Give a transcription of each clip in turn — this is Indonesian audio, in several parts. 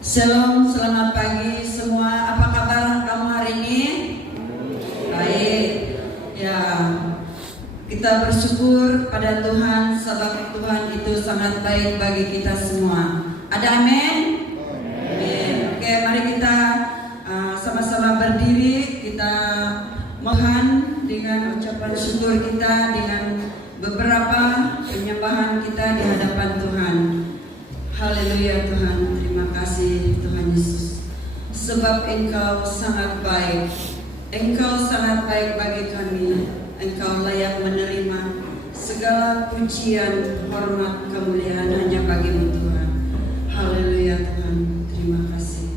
Shalom, selamat pagi semua. Apa kabar kamu hari ini? Baik. Ya, kita bersyukur pada Tuhan sebab Tuhan itu sangat baik bagi kita semua. Ada amin? Amin. Oke, mari kita sama-sama berdiri. Kita mohon dengan ucapan syukur kita, dengan beberapa penyembahan kita di hadapan Tuhan. Haleluya Tuhan, terima kasih Tuhan Yesus. Sebab Engkau sangat baik, Engkau sangat baik bagi kami. Engkau layak menerima segala pujian, hormat, kemuliaan hanya bagi-Mu Tuhan. Haleluya Tuhan, terima kasih.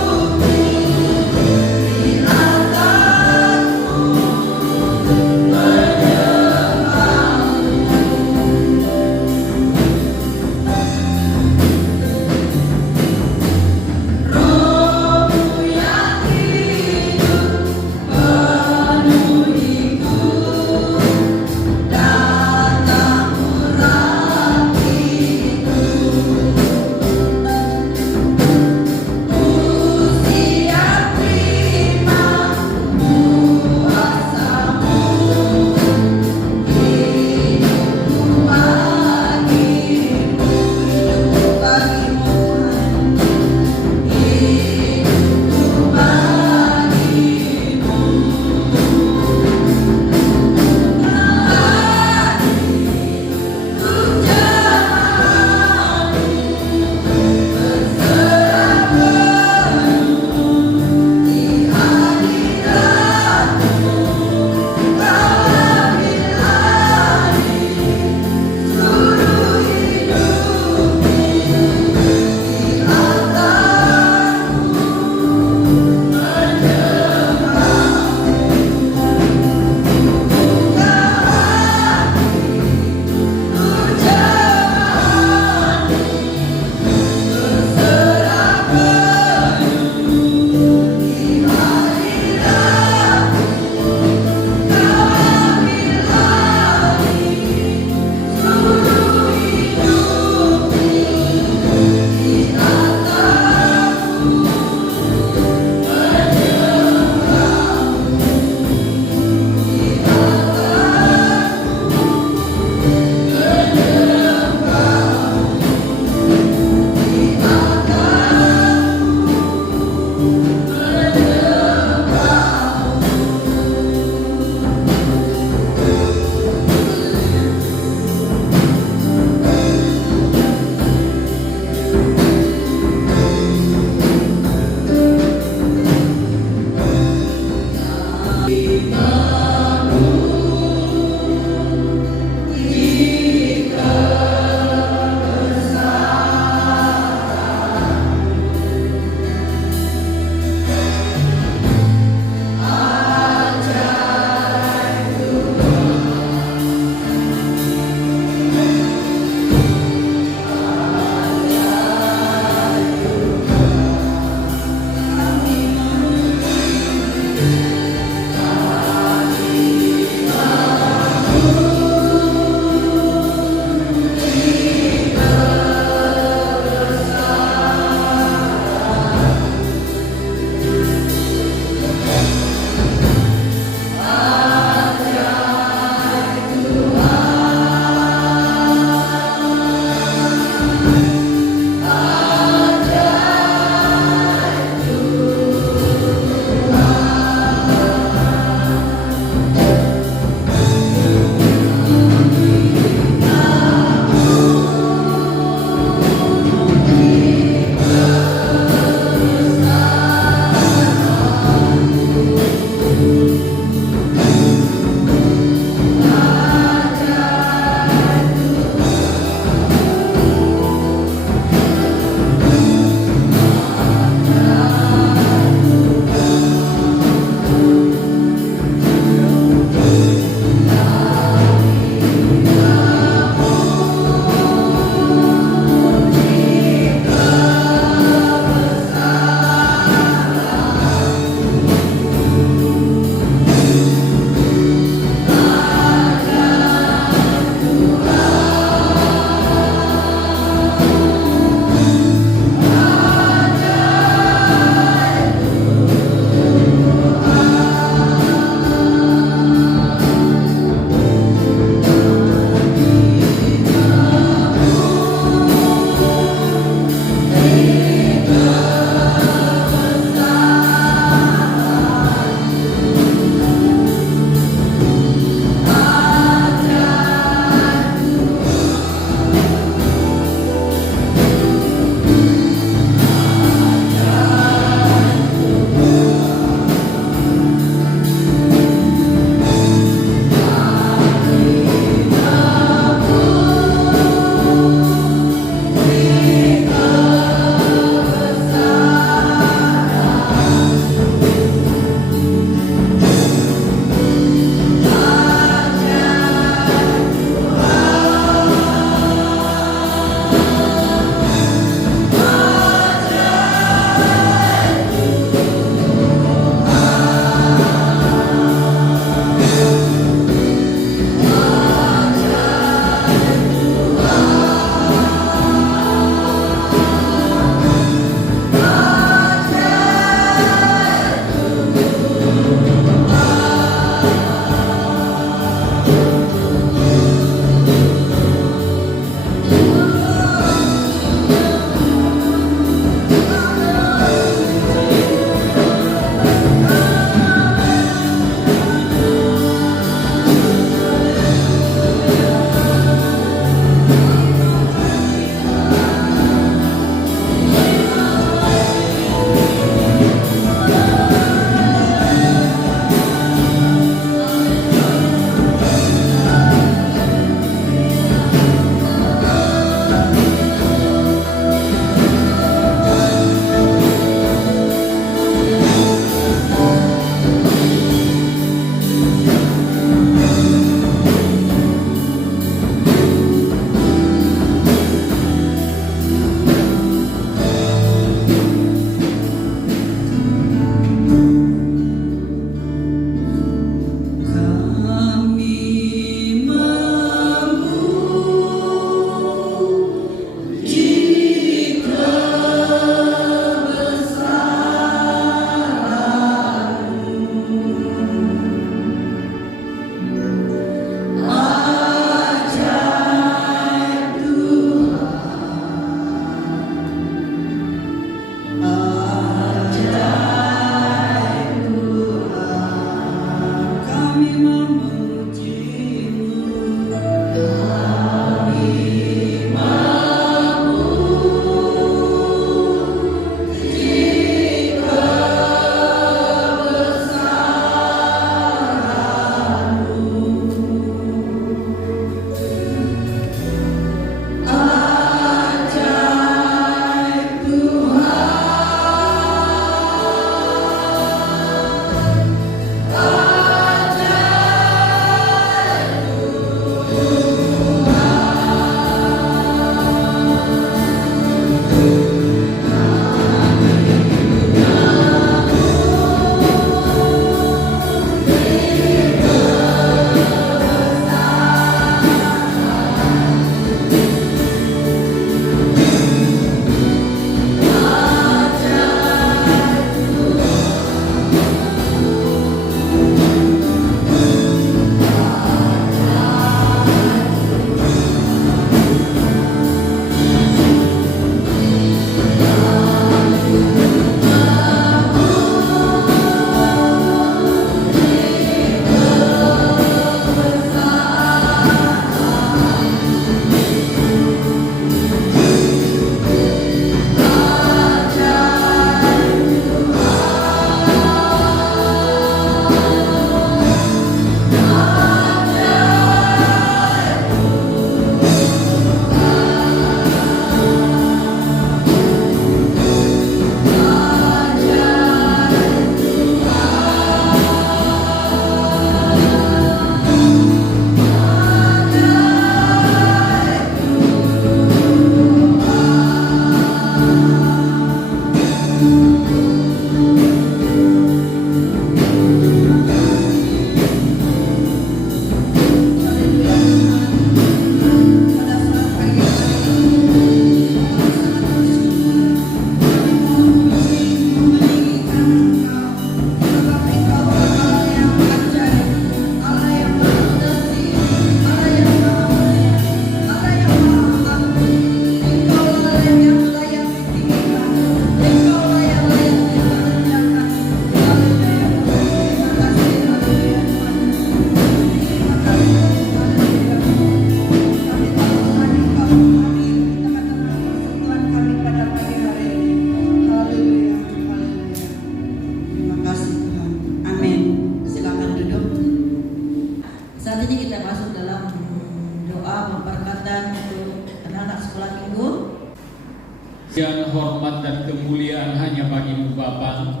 Dan hormat dan kemuliaan hanya bagi-Mu Bapa.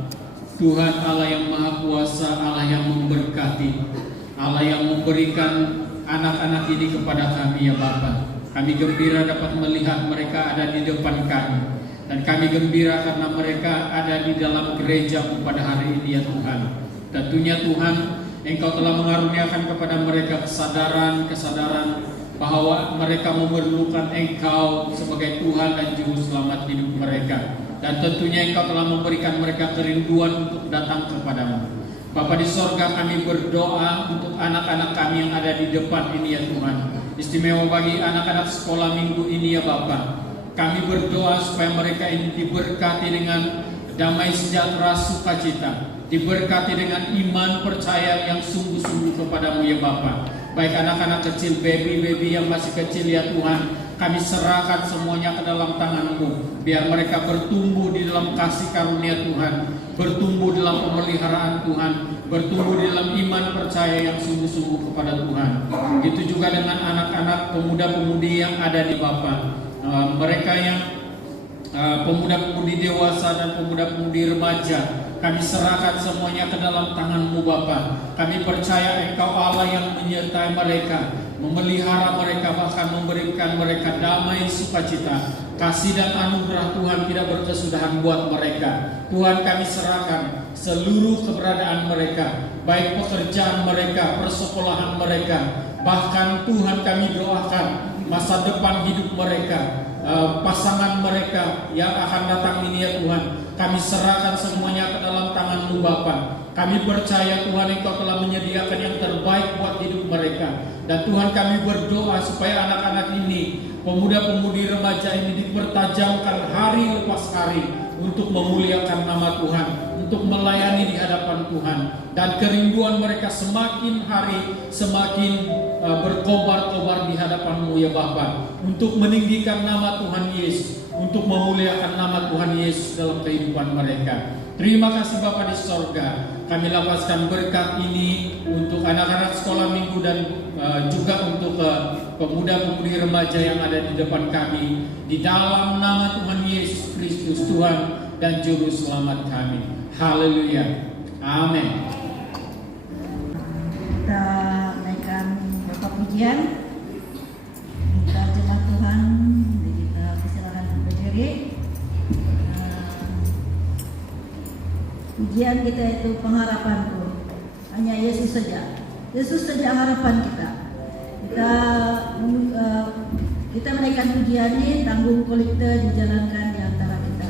Tuhan Allah yang Maha Kuasa, Allah yang memberkati, Allah yang memberikan anak-anak ini kepada kami ya Bapa. Kami gembira dapat melihat mereka ada di depan kami, dan kami gembira karena mereka ada di dalam gereja-Mu pada hari ini ya Tuhan. Tentunya Tuhan, Engkau telah mengaruniakan kepada mereka kesadaran bahwa mereka memerlukan Engkau sebagai Tuhan dan Juru Selamat hidup mereka. Dan tentunya Engkau telah memberikan mereka kerinduan untuk datang kepadamu. Bapa di sorga, kami berdoa untuk anak-anak kami yang ada di depan ini ya Tuhan. Istimewa bagi anak-anak sekolah minggu ini ya Bapa. Kami berdoa supaya mereka ini diberkati dengan damai sejahtera sukacita, diberkati dengan iman percaya yang sungguh-sungguh kepadamu ya Bapa. Baik anak-anak kecil, baby yang masih kecil ya Tuhan, kami serahkan semuanya ke dalam tangan-Mu. Biar mereka bertumbuh di dalam kasih karunia Tuhan, bertumbuh dalam pemeliharaan Tuhan, bertumbuh di dalam iman percaya yang sungguh-sungguh kepada Tuhan. Begitu juga dengan anak-anak pemuda-pemudi yang ada di Bapa. Mereka yang pemuda-pemudi dewasa dan pemuda-pemudi remaja, kami serahkan semuanya ke dalam tangan-Mu Bapa. Kami percaya Engkau Allah yang menyertai mereka, memelihara mereka, bahkan memberikan mereka damai sukacita. Kasih dan anugerah Tuhan tidak berkesudahan buat mereka. Tuhan, kami serahkan seluruh keberadaan mereka, baik pekerjaan mereka, persekolahan mereka, bahkan Tuhan kami doakan masa depan hidup mereka, pasangan mereka yang akan datang ini ya Tuhan. Kami serahkan semuanya ke dalam tangan-Mu Bapa. Kami percaya Tuhan Engkau telah menyediakan yang terbaik buat hidup mereka. Dan Tuhan, kami berdoa supaya anak-anak ini, pemuda-pemudi remaja ini dipertajamkan hari lepas hari untuk memuliakan nama Tuhan, untuk melayani di hadapan Tuhan. Dan kerinduan mereka semakin hari semakin berkobar-kobar di hadapan-Mu ya Bapa, untuk meninggikan nama Tuhan Yesus, untuk memuliakan nama Tuhan Yesus dalam kehidupan mereka. Terima kasih Bapa di sorga. Kami lapaskan berkat ini untuk anak-anak sekolah minggu dan juga untuk pemuda-pemudi remaja yang ada di depan kami. Di dalam nama Tuhan Yesus Kristus, Tuhan dan Juru Selamat kami. Haleluya. Amin. Kita naikkan beberapa pujian. Kita jemaat Tuhan, kita silakan berdiri. Pujian kita itu pengharapanku, hanya Yesus saja. Yesus saja harapan kita. Kita menaikkan pujian ini, tanggung kolekte dijalankan di antara kita.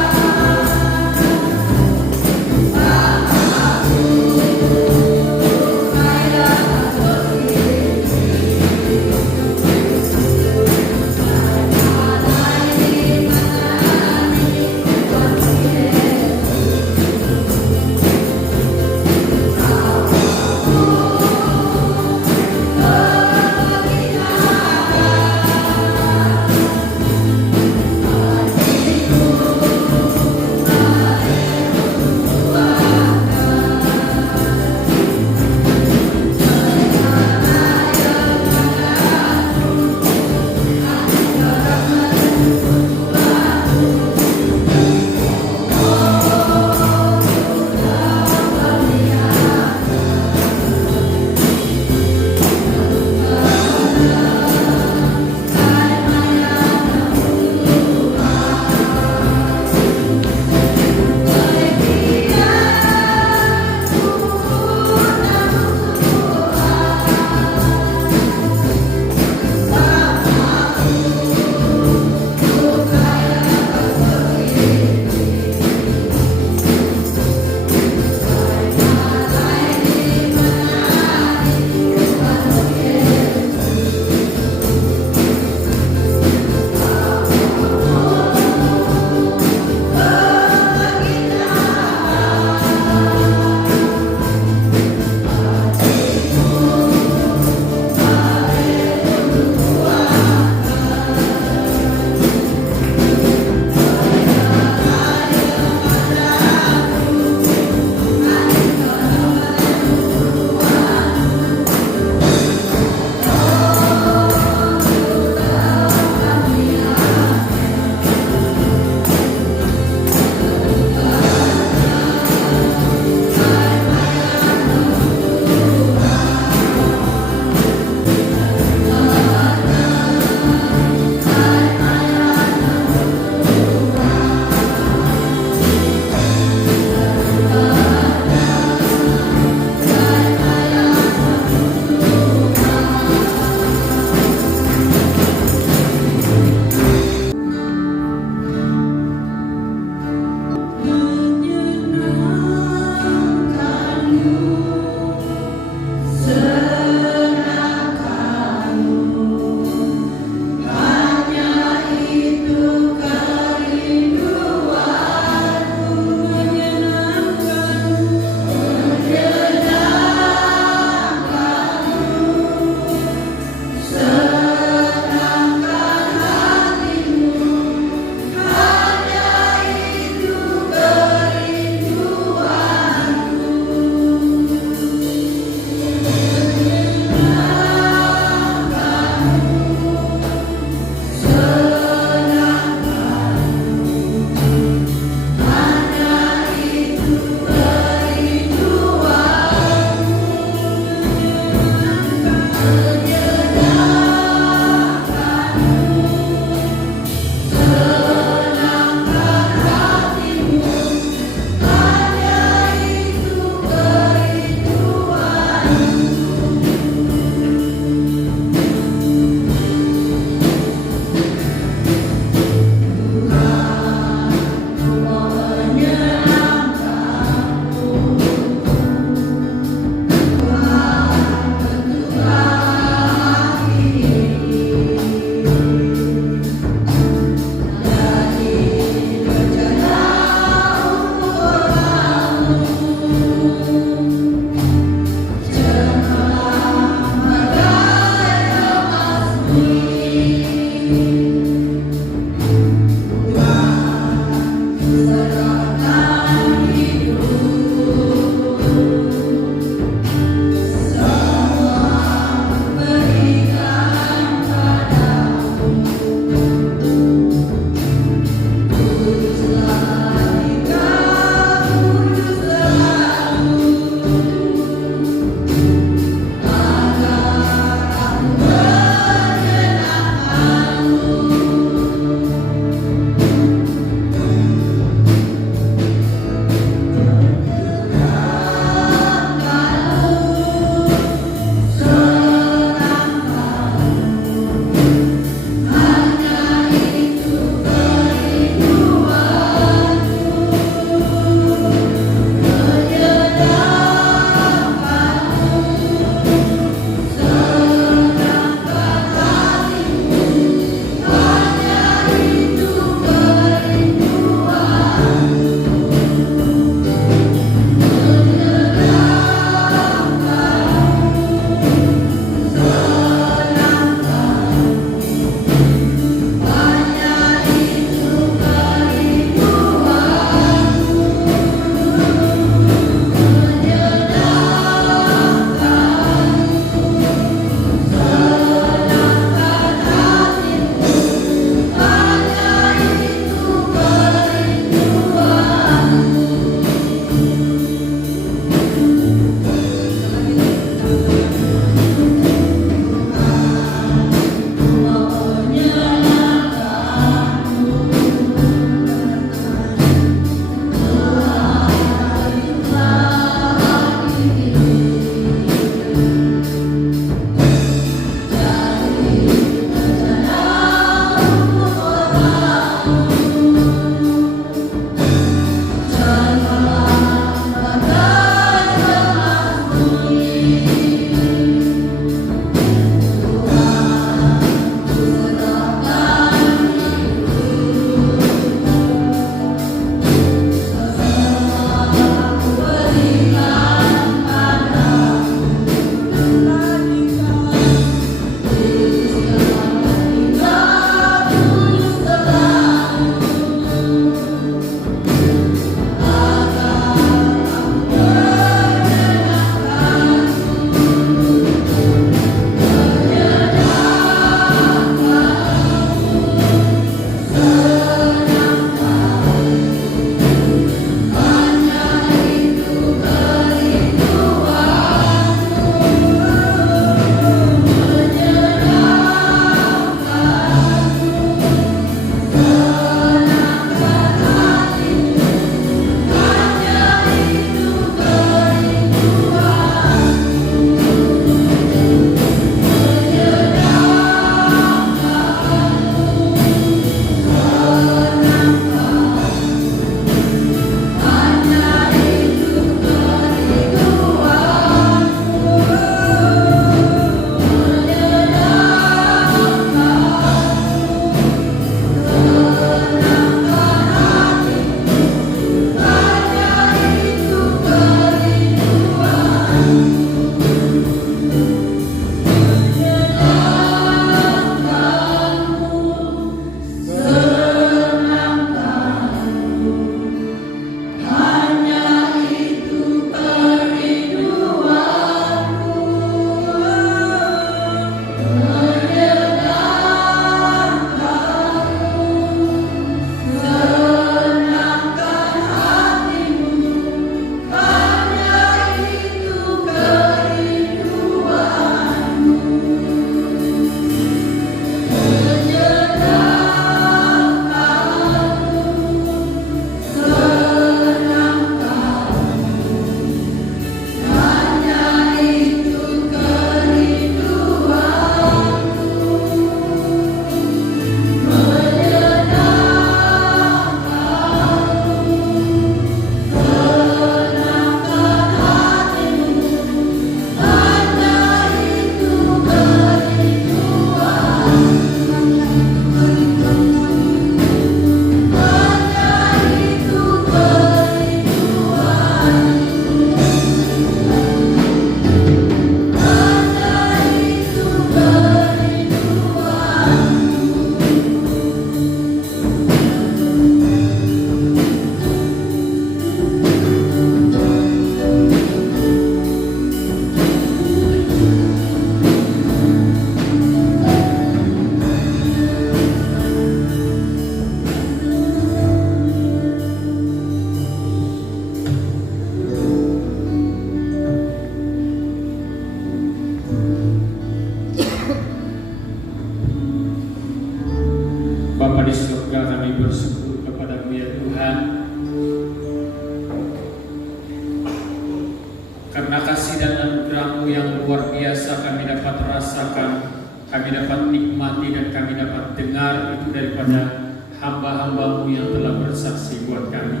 dan anugerah-Mu yang luar biasa kami dapat rasakan, kami dapat nikmati dan kami dapat dengar itu daripada hamba-hamba-Mu yang telah bersaksi buat kami.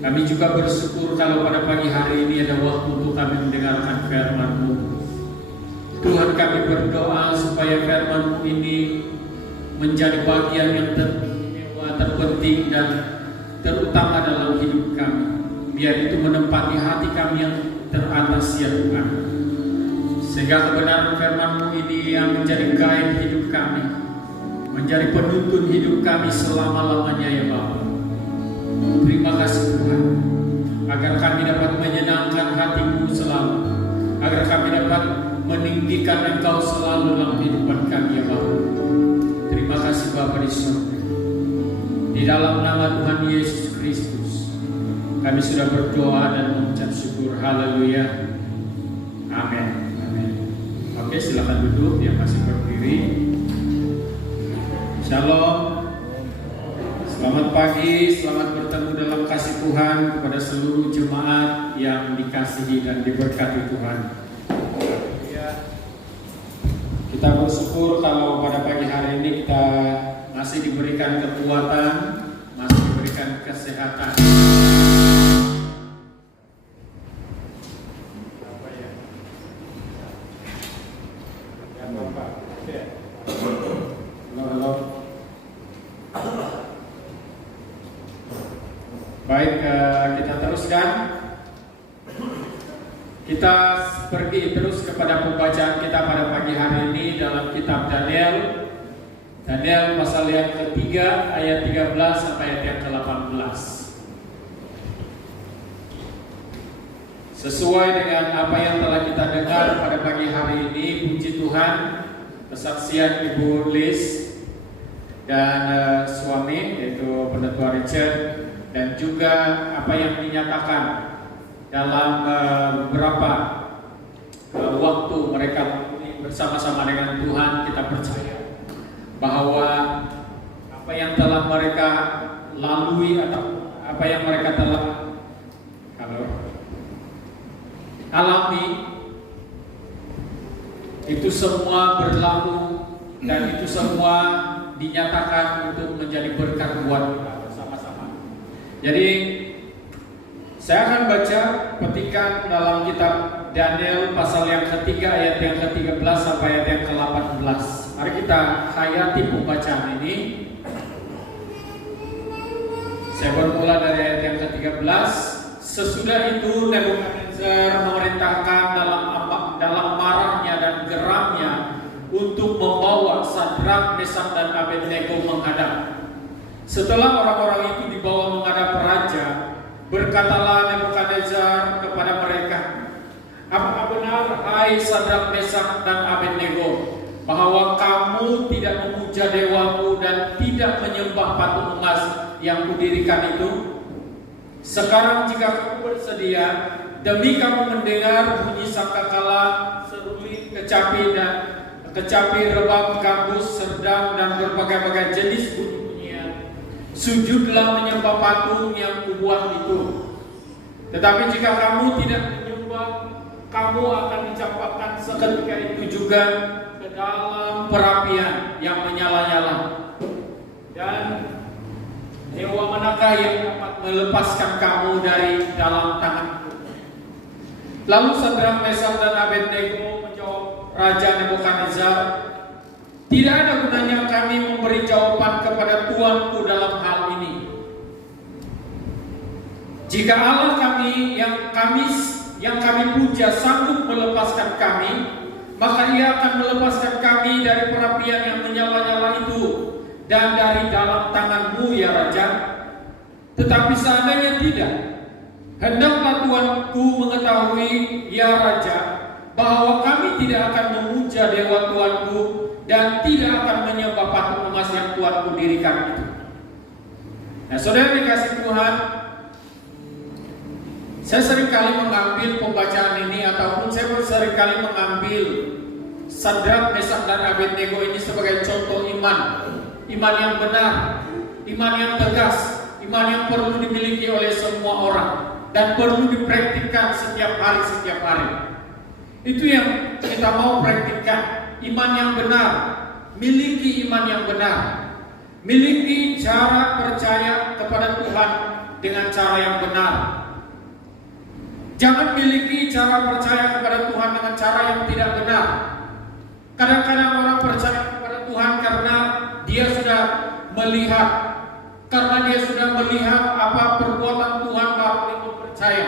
Kami juga bersyukur kalau pada pagi hari ini ada waktu untuk kami mendengarkan firman-Mu. Tuhan, kami berdoa supaya firman-Mu ini menjadi bagian yang terpenting dan terutama dalam hidup kami. Biar itu menempati hati kami yang teratas ya Tuhan. Sehingga kebenaran firman-Mu ini yang menjadi guide hidup kami, menjadi penuntun hidup kami selama-lamanya ya Bapa. Terima kasih Tuhan, agar kami dapat menyenangkan hati-Mu selalu, agar kami dapat meninggikan Engkau selalu dalam kehidupan kami ya Bapa. Terima kasih Bapa di surga. Di dalam nama Tuhan Yesus Kristus kami sudah berdoa dan mengucap syukur. Haleluya. Amin. Amin. Oke, silakan duduk yang masih berdiri. Shalom. Selamat pagi, selamat bertemu dalam kasih Tuhan kepada seluruh jemaat yang dikasihi dan diberkati Tuhan. Kita bersyukur kalau pada pagi hari ini kita masih diberikan kekuatan, masih diberikan kesehatan. Baik, kita teruskan. Kita pergi terus kepada pembacaan kita pada pagi hari ini dalam kitab Daniel. Daniel pasal yang ketiga ayat 13 sampai ayat yang ke-18. Sesuai dengan apa yang telah kita dengar pada pagi hari ini, puji Tuhan, kesaksian Ibu Liz dan suami yaitu Pendetua Richard, dan juga apa yang dinyatakan dalam beberapa waktu mereka bersama-sama dengan Tuhan. Kita percaya bahwa apa yang telah mereka lalui atau apa yang mereka telah alami itu semua berlalu dan itu semua dinyatakan untuk menjadi berkat buat kita bersama-sama. Jadi saya akan baca petikan dalam kitab Daniel pasal yang ketiga ayat yang ke-13 sampai ayat yang ke-18. Mari kita hayati pembacaan ini. Saya bermula dari ayat yang ke-13. Sesudah itu Nebukadnezar memerintahkan dalam marahnya dan geramnya untuk membawa Sadrak, Mesak dan Abednego menghadap. Setelah orang-orang itu dibawa menghadap raja, berkatalah Nebukadnezar kepada mereka, apakah benar, hai Sadrak, Mesak dan Abednego, bahwa kamu tidak memuja dewamu dan tidak menyembah patung emas yang kudirikan itu? Sekarang jika kamu bersedia, demi kamu mendengar bunyi sangkakala, seruling, kecapi, rebab, gambus, serdam, dan berbagai-bagai jenis bunyi-bunyian, sujudlah menyembah patung yang kubuat itu. Tetapi jika kamu tidak menyembah, kamu akan dicampakkan seketika itu juga ke dalam perapian yang menyala-nyala. Dan dewa manakah yang dapat melepaskan kamu dari dalam tanganku? Lalu Sadrak, Mesak dan Abednego menjawab Raja Nebukadnezar, tidak ada gunanya kami memberi jawaban kepada tuanku dalam hal ini. Jika Allah kami yang kami puja sanggup melepaskan kami, maka Ia akan melepaskan kami dari perapian yang menyala-nyala itu dan dari dalam tanganmu ya Raja. Tetapi seandainya tidak, hendaklah tuanku mengetahui ya Raja, bahwa kami tidak akan memuja dewa tuanku dan tidak akan menyembah patung emas yang tuanku dirikan itu. Nah, saudara dikasih Tuhan, saya seringkali mengambil pembacaan ini ataupun saya seringkali mengambil Sadrak, Mesak dan Abednego ini sebagai contoh iman yang benar, iman yang tegas, iman yang perlu dimiliki oleh semua orang dan perlu dipraktikkan setiap hari. Itu yang kita mau praktikkan. Iman yang benar, miliki iman yang benar, miliki cara percaya kepada Tuhan dengan cara yang benar. Jangan miliki cara percaya kepada Tuhan dengan cara yang tidak benar. Kadang-kadang orang percaya kepada Tuhan karena dia sudah melihat, apa perbuatan Tuhan baru dia percaya.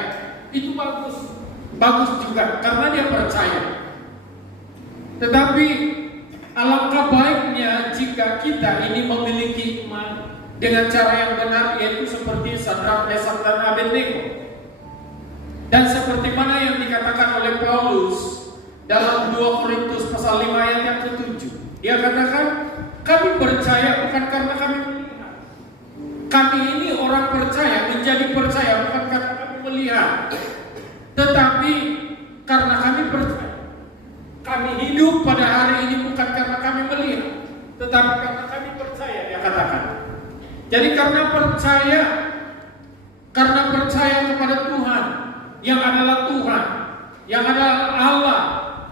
Itu bagus juga karena dia percaya. Tetapi alangkah baiknya jika kita ini memiliki iman dengan cara yang benar, yaitu seperti Sadrak, Mesak, dan Abednego. Dan seperti mana yang dikatakan oleh Paulus dalam 2 Korintus pasal 5 ayat yang ke-7. Dia katakan, kami percaya bukan karena kami melihat. Kami ini orang percaya, menjadi percaya bukan karena kami melihat, tetapi karena kami percaya. Kami hidup pada hari ini bukan karena kami melihat, tetapi karena kami percaya, dia katakan. Jadi karena percaya kepada Tuhan, yang adalah Tuhan, yang adalah Allah,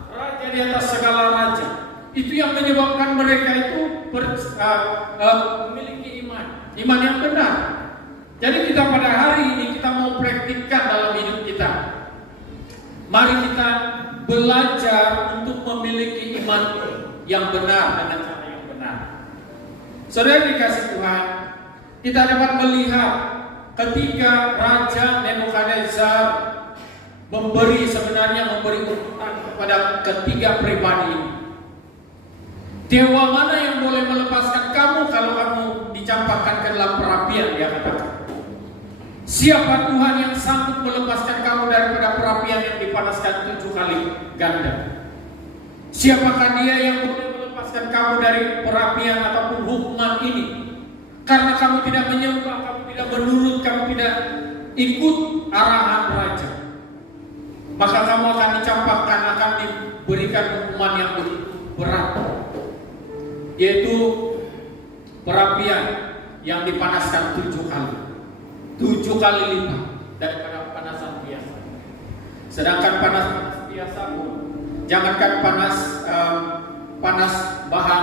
Raja di atas segala raja. Itu yang menyebabkan mereka itu memiliki iman yang benar. Jadi kita pada hari ini kita mau praktikkan dalam hidup kita. Mari kita belajar untuk memiliki iman yang benar dengan cara yang benar. Saudara dikasih Tuhan, kita dapat melihat ketika Raja Nebukadnezar memberi hukuman kepada ketiga pribadi ini. Dewa mana yang boleh melepaskan kamu kalau kamu dicampakkan ke dalam perapian, dia katakan. Siapa Tuhan yang sanggup melepaskan kamu daripada perapian yang dipanaskan 7 kali ganda? Siapakah dia yang boleh melepaskan kamu dari perapian ataupun hukuman ini? Karena kamu tidak menyembah, kamu tidak menurut, kamu tidak ikut arahan raja. Maka kamu akan dicampakkan, akan diberikan hukuman yang berat, yaitu perapian yang dipanaskan 7 kali. 7 kali lipat daripada panasan biasa. Sedangkan panas biasa pun, jangankan panas bahan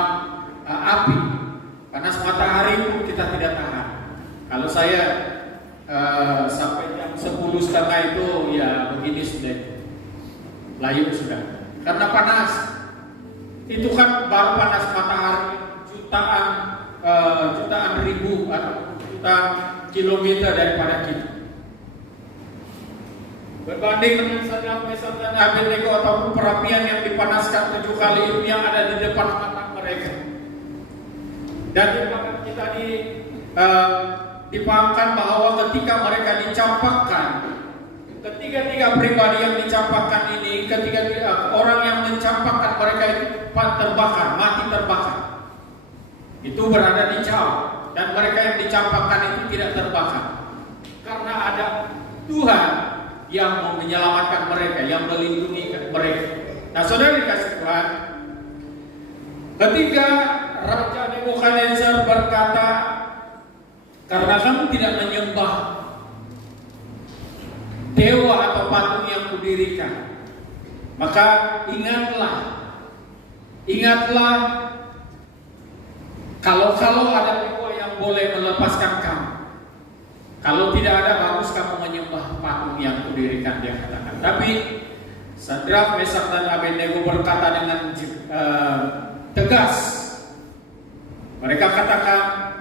api, panas matahari pun kita tidak tahan. Kalau saya sampai jam 10:30 itu ya begini sudah, layu sudah. Karena panas. Itu kan baru panas matahari jutaan ribu atau jutaan kilometer daripada kita. Berbanding dengan Sadrak, Mesak, dan Abednego ataupun perapian yang dipanaskan 7 kali itu yang ada di depan mata mereka. Dan kita dipahamkan bahwa ketika mereka dicampakkan, ketiga pribadi yang dicampakkan ini, orang yang mencampakkan mereka itu mati terbakar. Itu berada di jauh. Dan mereka yang dicampakkan itu tidak terbakar. Karena ada Tuhan yang menyelamatkan mereka, yang melindungi mereka. Nah, saudara dikasih Tuhan, ketika Raja Nebukadnezar berkata, karena kamu tidak menyembah dewa atau patung yang kudirikan, maka ingatlah kalau ada dewa yang boleh melepaskan kamu. Kalau tidak ada, bagus kamu menyembah patung yang kudirikan, dia katakan. Tapi Sadrak, Mesak, dan Abednego berkata dengan tegas. Mereka katakan,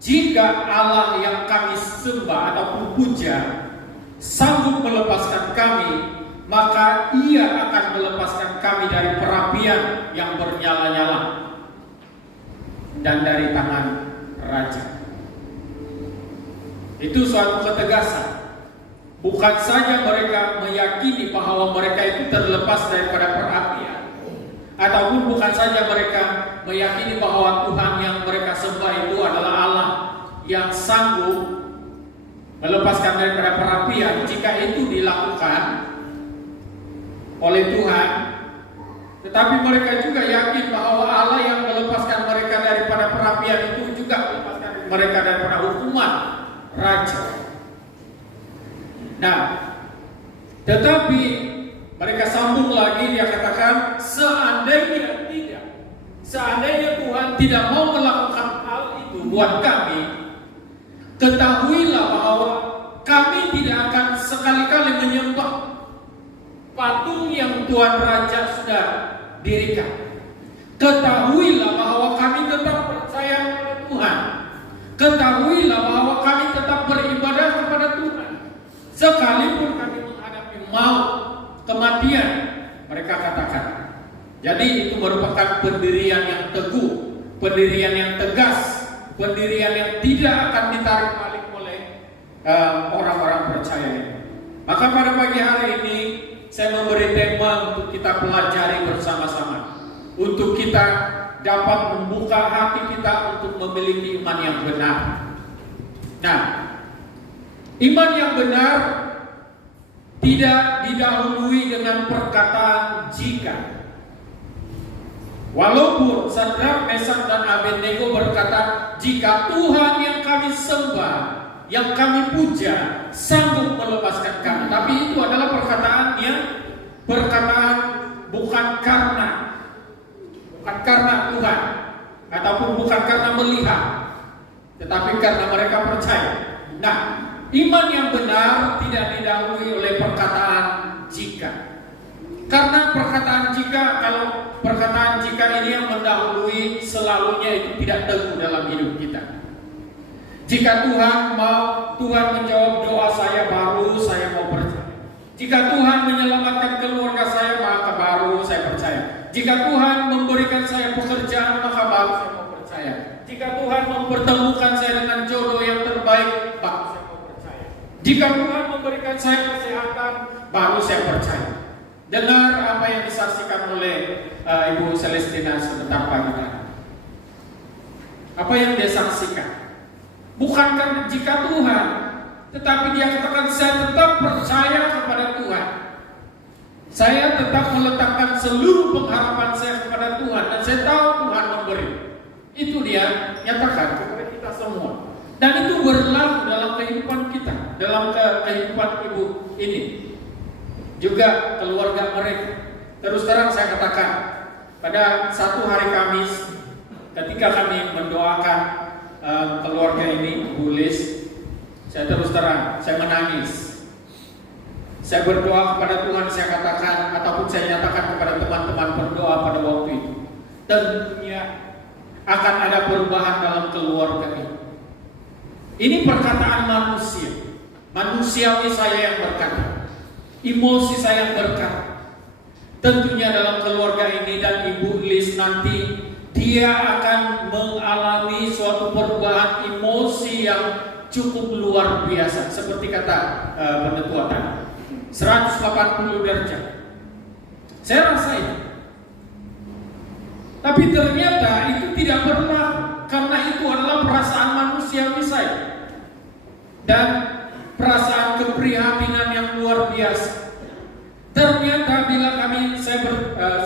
jika Allah yang kami sembah ataupun puja sanggup melepaskan kami, maka Ia akan melepaskan kami dari perapian yang bernyala-nyala dan dari tangan raja. Itu suatu ketegasan. Bukan saja mereka meyakini bahwa mereka itu terlepas daripada perapian, ataupun bukan saja mereka meyakini bahwa Tuhan yang mereka sembah itu adalah Allah yang sanggup melepaskan daripada perapian jika itu dilakukan oleh Tuhan, tetapi mereka juga yakin bahwa Allah yang melepaskan mereka daripada perapian itu juga melepaskan mereka daripada hukuman raja. Nah, tetapi mereka mereka sambung lagi, dia katakan, seandainya Tuhan tidak mau melakukan hal itu buat kami, ketahuilah bahwa kami tidak akan sekali-kali menyembah patung yang Tuhan Raja sudah dirikan. Ketahuilah bahwa kami tetap percaya kepada Tuhan. Ketahuilah bahwa kami tetap beribadah kepada Tuhan. Sekalipun kami menghadapi maut, kematian, mereka katakan. Jadi itu merupakan pendirian yang teguh, pendirian yang tegas, pendirian yang tidak akan ditarik balik oleh orang-orang percaya ini. Maka pada pagi hari ini saya memberi tema untuk kita pelajari bersama-sama, untuk kita dapat membuka hati kita untuk memiliki iman yang benar. Nah, iman yang benar tidak didahului dengan perkataan jika. Walaupun Sadrak, Mesak, dan Abednego berkata, jika Tuhan yang kami sembah, yang kami puja, sanggup melepaskan kami. Tapi itu adalah perkataan bukan karena Tuhan, ataupun bukan karena melihat, tetapi karena mereka percaya. Nah, iman yang benar tidak didahului oleh perkataan jika. Karena perkataan jika, kalau perkataan jika ini yang mendahului, selalunya itu tidak teguh dalam hidup kita. Jika Tuhan mau, Tuhan menjawab doa saya, baru saya mau percaya. Jika Tuhan menyelamatkan keluarga saya, maka baru saya percaya. Jika Tuhan memberikan saya pekerjaan, maka baru saya mau percaya. Jika Tuhan mempertemukan saya dengan jodoh yang terbaik, baru saya mau percaya. Jika Tuhan memberikan saya kesehatan, baru saya percaya. Dengar apa yang disaksikan oleh Ibu Celestina sebentar pagi tadi. Apa yang dia saksikan? Bukan karena jika Tuhan, tetapi dia katakan saya tetap percaya kepada Tuhan. Saya tetap meletakkan seluruh pengharapan saya kepada Tuhan, dan saya tahu Tuhan memberi. Itu dia nyatakan kepada kita semua. Dan itu berlaku dalam kehidupan kita, dalam kehidupan ibu ini, juga keluarga mereka. Terus terang saya katakan, pada satu hari Kamis, ketika kami mendoakan keluarga ini, Bu Lis, saya terus terang, saya menangis. Saya berdoa kepada Tuhan, saya katakan, ataupun saya nyatakan kepada teman-teman berdoa pada waktu itu, tentunya akan ada perubahan dalam keluarga ini. Ini perkataan manusia, manusiawi saya yang berkata, emosi saya yang berkata. Tentunya dalam keluarga ini dan Ibu Lis nanti, dia akan mengalami suatu perubahan emosi yang cukup luar biasa. Seperti kata penetua tadi, 180 derajat. Saya rasa itu. Tapi ternyata itu tidak berlaku, karena itu adalah perasaan manusiawi saya dan perasaan keprihatinan yang luar biasa. Ternyata bila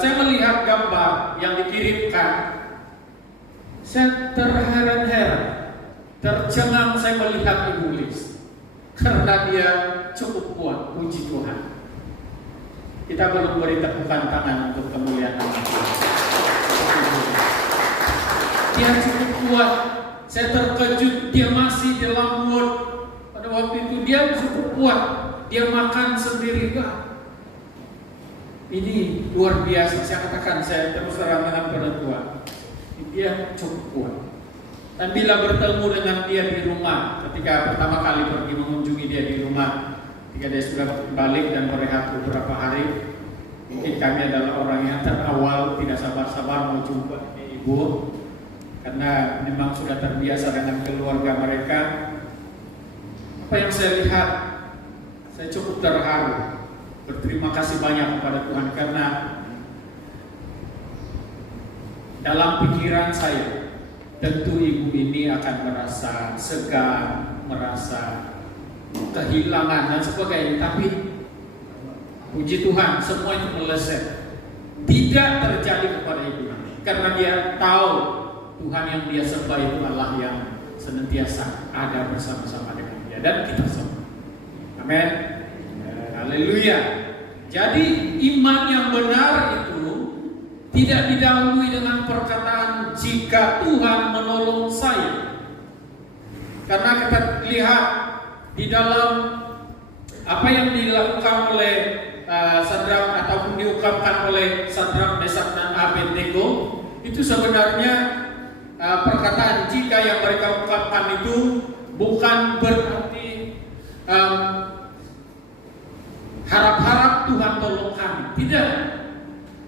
saya melihat gambar yang dikirimkan, saya terheran-heran, tercengang saya melihat Ibu Lis, karena dia cukup kuat, puji Tuhan. Kita belum beri tepukan tangan untuk kemuliaan nama Tuhan. Dia cukup kuat. Saya terkejut, dia masih dalam mood. Pada waktu itu dia cukup kuat. Dia makan sendiri. Ini luar biasa. Saya katakan, saya terus terang dengan penetua, dia cukup kuat. Dan bila bertemu dengan dia di rumah, ketika pertama kali pergi mengunjungi dia di rumah, ketika dia sudah balik dan berehat beberapa hari, mungkin kami adalah orang yang terawal tidak sabar-sabar mau jumpa ibu, karena memang sudah terbiasa dengan keluarga mereka. Apa yang saya lihat, saya cukup terharu. Berterima kasih banyak kepada Tuhan, karena dalam pikiran saya, tentu ibu ini akan merasa segan, merasa kehilangan dan sebagainya. Tapi puji Tuhan, semua itu meleset. Tidak terjadi kepada ibu, karena dia tahu Tuhan yang dia sembah itu Allah yang senantiasa ada bersama-sama dengan dia dan kita semua. Amin. Haleluya. Jadi iman yang benar itu tidak didahului dengan perkataan jika Tuhan menolong saya. Karena kita lihat di dalam apa yang dilakukan oleh Sadrak ataupun diungkapkan oleh Sadrak, Mesak dan Abednego, itu sebenarnya perkataan jika yang mereka ungkapkan itu bukan berarti harap-harap Tuhan tolong kami. Tidak.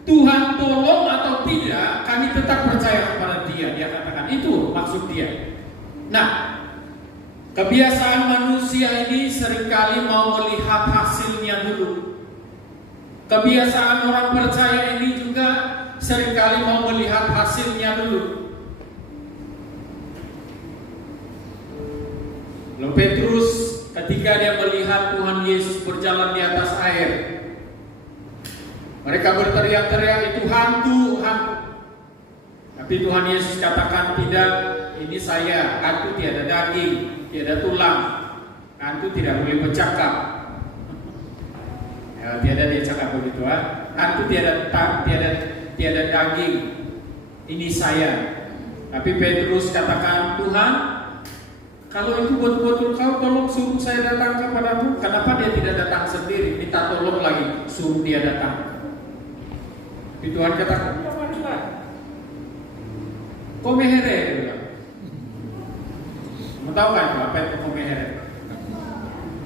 Tuhan tolong atau tidak, kami tetap percaya kepada Dia. Dia katakan itu maksud Dia. Nah, kebiasaan manusia ini seringkali mau melihat hasilnya dulu. Kebiasaan orang percaya ini juga seringkali mau melihat hasilnya dulu. Lalu Petrus ketika dia melihat Tuhan Yesus berjalan di atas air, mereka berteriak-teriak, itu hantu, hantu. Tapi Tuhan Yesus katakan, tidak, ini saya, hantu tiada daging, tiada tulang, hantu tidak boleh bercakap. Ya, tiada dia cakap begitu, hantu tiada daging, ini saya. Tapi Petrus katakan, Tuhan, kalau itu betul-betul kau, tolong suruh saya datang kepadamu. Kenapa dia tidak datang sendiri? Minta tolong lagi, suruh dia datang. Tapi Tuhan katakan, ya marilah. Komehere, dia bilang. Kamu tahu kan apa itu komehere?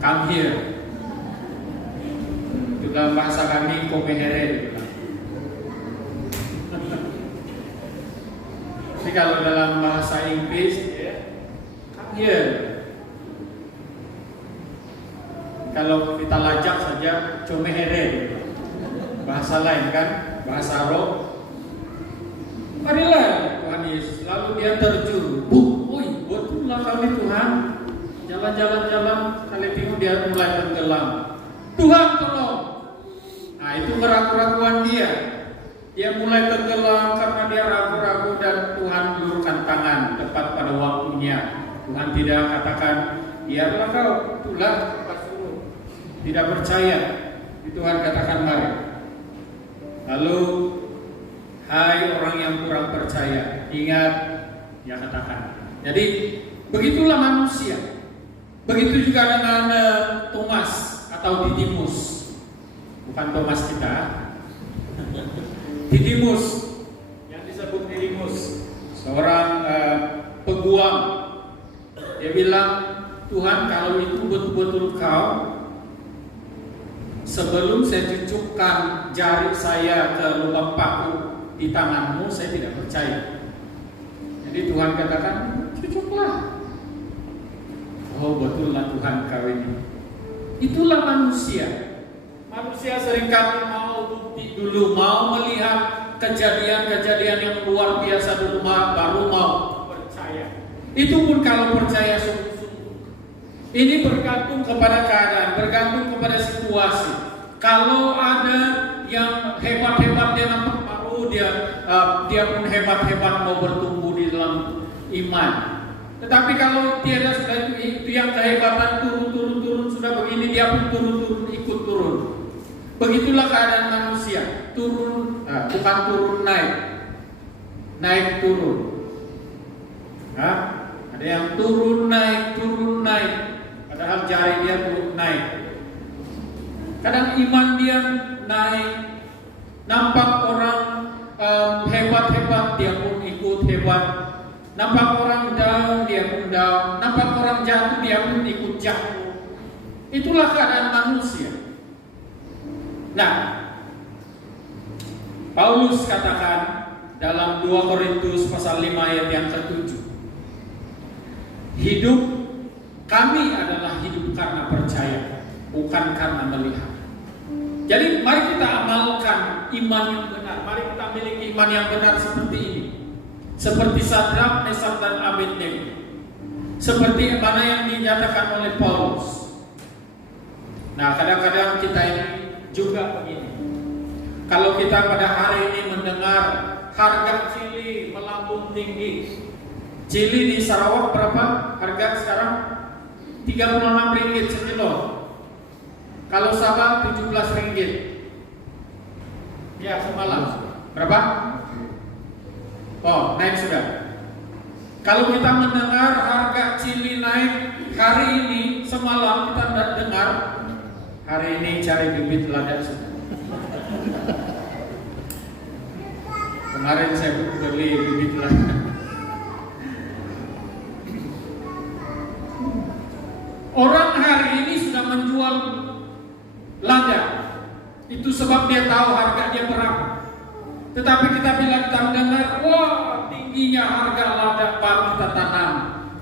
Come here. Itu dalam bahasa kami komehere, dia bilang. Tapi kalau dalam bahasa Inggris, ya, kalau kita lajak saja comehere, bahasa lain kan, bahasa roh. Marilah Tuhan Yesus, lalu dia terjun. Betul lah kali Tuhan. Jalan-jalan kali tengok dia mulai tenggelam. Tuhan tolong. Nah itu keraguan dia. Dia mulai tenggelam karena dia ragu-ragu dan Tuhan ulurkan tangan tepat pada waktunya. Tuhan tidak katakan, biarlah kau, itulah suruh. Tidak percaya. Tuhan katakan mari. Lalu, hai orang yang kurang percaya, ingat, dia katakan. Jadi, begitulah manusia. Begitu juga dengan Thomas atau Didimus. Bukan Thomas kita. Didimus, yang disebut Didimus, seorang peguam. Dia bilang, Tuhan kalau itu betul-betul kau, sebelum saya cucukkan jari saya ke lubang paku di tanganmu, saya tidak percaya. Jadi Tuhan katakan, cucuklah. Oh betullah Tuhan kau ini. Itulah manusia. Manusia seringkali mau bukti dulu, mau melihat kejadian-kejadian yang luar biasa dulu, baru mau percaya. Itu pun kalau percaya sungguh-sungguh. Ini bergantung kepada keadaan, bergantung kepada situasi. Kalau ada yang hebat-hebat dia nampak baru dia pun hebat-hebat mau bertumbuh di dalam iman. Tetapi kalau tiada sudah itu yang kehebatan turun sudah begini, dia pun turun ikut turun. Begitulah keadaan manusia, turun bukan turun naik turun. Ada yang turun naik, padahal jari dia turun naik. Kadang iman dia naik, nampak orang hebat-hebat, dia pun ikut hebat. Nampak orang down, dia pun down. Nampak orang jatuh, dia pun ikut jatuh. Itulah keadaan manusia. Nah, Paulus katakan dalam 2 Korintus pasal 5 ayat yang ke-7, hidup kami adalah hidup karena percaya, bukan karena melihat. Jadi mari kita amalkan iman yang benar. Mari kita miliki iman yang benar seperti ini. Seperti Sadrak, Mesak dan Abednego. Seperti mana yang dinyatakan oleh Paulus. Nah, kadang-kadang kita ini juga begini. Kalau kita pada hari ini mendengar harga cili melambung tinggi. Cili di Sarawak berapa harga sekarang? 36 ringgit sekilo. Kalau Sabah 17 ringgit. Ya, semalam. Berapa? Oh, naik sudah. Kalau kita mendengar harga chili naik hari ini, semalam kita dengar hari ini cari bibit lada sudah. Kemarin saya beli bibit lada. Orang hari ini sudah menjual lada. Itu sebab dia tahu harga dia berapa. Tetapi kita bila kita mendengar, wah tingginya harga lada, baru kita tanam,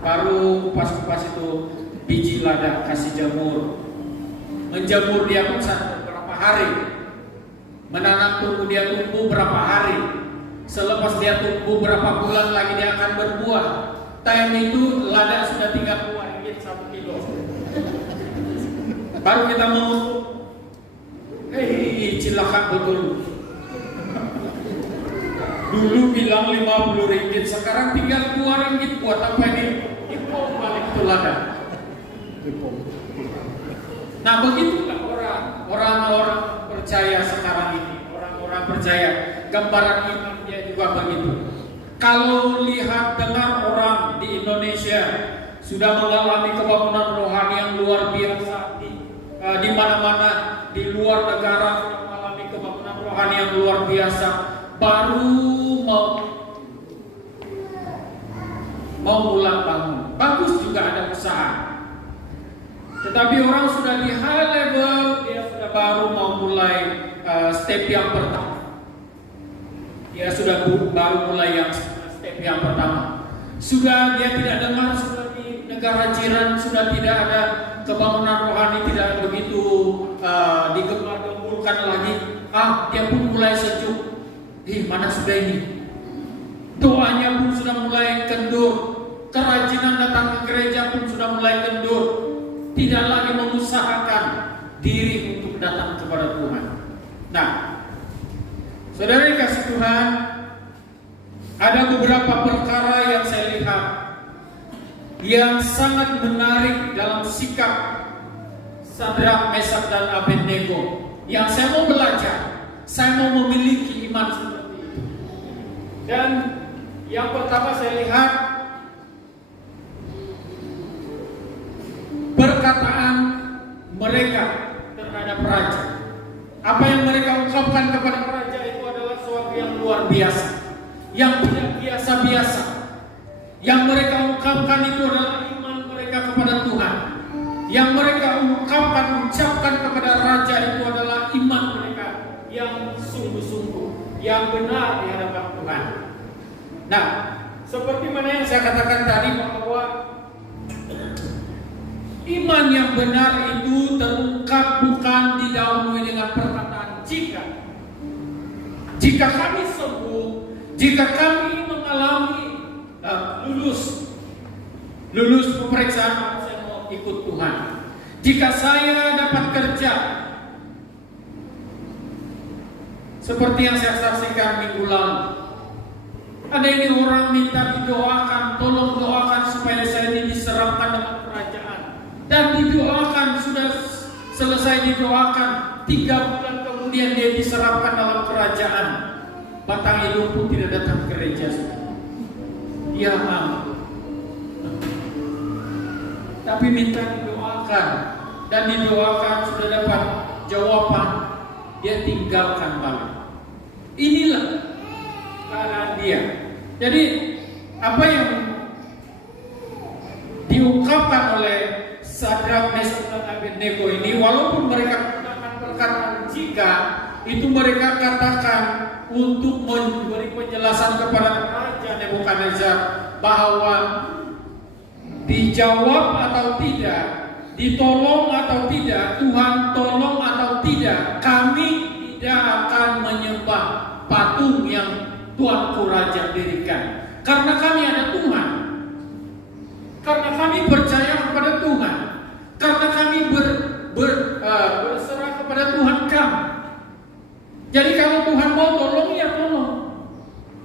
baru kupas-kupas itu biji lada kasih jamur, menjamur dia pun berapa hari, menanam tunggu dia tumbuh berapa hari, selepas dia tumbuh berapa bulan lagi dia akan berbuah. Time itu lada sudah 3 buah, ini 1 kilo. Baru kita mau, cilaka betul. Dulu bilang 50 ringgit, sekarang tinggal 2 ringgit. Buat apa ini? Ipom balik itu lada. Nah begitulah orang-orang percaya sekarang ini. Orang-orang percaya, gambaran iman dia juga begitu. Kalau lihat dengar orang di Indonesia sudah mengalami kebangunan rohani yang luar biasa, di mana-mana di luar negara sudah mengalami kebangunan rohani yang luar biasa, baru mau ulang bangun. Bagus juga ada usaha. Tetapi orang sudah di high level, dia sudah baru mau mulai step yang pertama. Dia sudah baru mulai yang step yang pertama. Sudah dia tidak dengar, sudah di negara jiran sudah tidak ada kebangunan rohani, tidak begitu digembar-gemburkan lagi. Dia pun mulai sejuk. Mana sudah ini? Doanya pun sudah mulai kendur, kerajinan datang ke gereja pun sudah mulai kendur, tidak lagi mengusahakan diri untuk datang kepada Tuhan. Nah, saudara dikasih Tuhan, ada beberapa perkara yang saya lihat yang sangat menarik dalam sikap Sadrak, Mesak, dan Abednego yang saya mau belajar. Saya mau memiliki iman seperti itu. Dan yang pertama saya lihat perkataan mereka terhadap raja. Apa yang mereka ungkapkan kepada raja itu adalah sesuatu yang luar biasa, yang tidak biasa-biasa. Yang mereka ungkapkan itu adalah iman mereka kepada Tuhan. Yang mereka ucapkan kepada raja itu adalah iman mereka yang sungguh-sungguh, yang benar di hadapan Tuhan. Nah, seperti mana yang saya katakan tadi, bahwa iman yang benar itu terungkap bukan didahului dengan perkataan jika kami sembuh, jika kami mengalami lulus pemeriksaan, saya mau ikut Tuhan. Jika saya dapat kerja, seperti yang saya saksikan minggu lalu, ada ini orang minta didoakan, tolong doakan supaya saya ini diserapkan dalam kerajaan. Dan didoakan, sudah selesai didoakan, 3 bulan kemudian dia diserapkan dalam kerajaan. Batang hidung pun tidak datang ke gereja. Ya ampun. Tapi minta didoakan, dan didoakan sudah dapat jawaban, dia tinggalkan balik. Inilah keadaan dia. Jadi apa yang diungkapkan oleh Sadrak, Mesak, dan Abednego ini, walaupun mereka menggunakan perkataan jika, itu mereka katakan untuk memberi penjelasan kepada Raja Nebukadnezar bahwa dijawab atau tidak, ditolong atau tidak, Tuhan tolong atau tidak, kami tidak akan menyembah patung yang Tuanku Raja dirikan, karena kami ada Tuhan, karena kami percaya kepada Tuhan, karena kami berserah kepada Tuhan kami. Jadi kalau Tuhan mau tolong, ya tolong.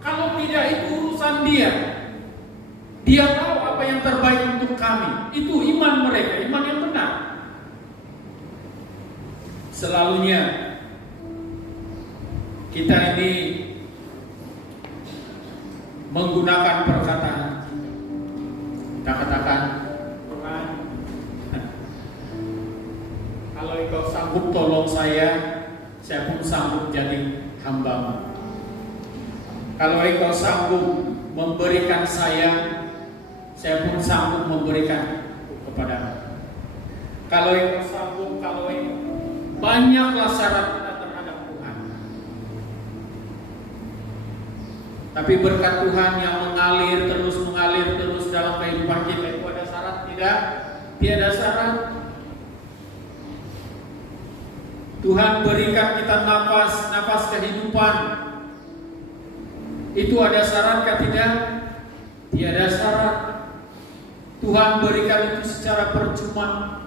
Kalau tidak, itu urusan dia. Dia tahu apa yang terbaik untuk kami. Itu iman mereka, iman yang benar. kita ini menggunakan perkataan. Kita katakan, Tuhan, kalau Engkau sanggup tolong saya pun sanggup jadi hamba-Mu. Kalau Engkau sanggup memberikan saya pun sanggup memberikan kepada-Mu. Kalau Engkau sanggup, banyaklah syarat kita terhadap Tuhan. Tapi berkat Tuhan yang mengalir terus dalam kehidupan kita itu ada syarat? Tidak, tiada syarat. Tuhan berikan kita nafas kehidupan. Itu ada syarat kah? Tidak, tiada syarat. Tuhan berikan itu secara percuma.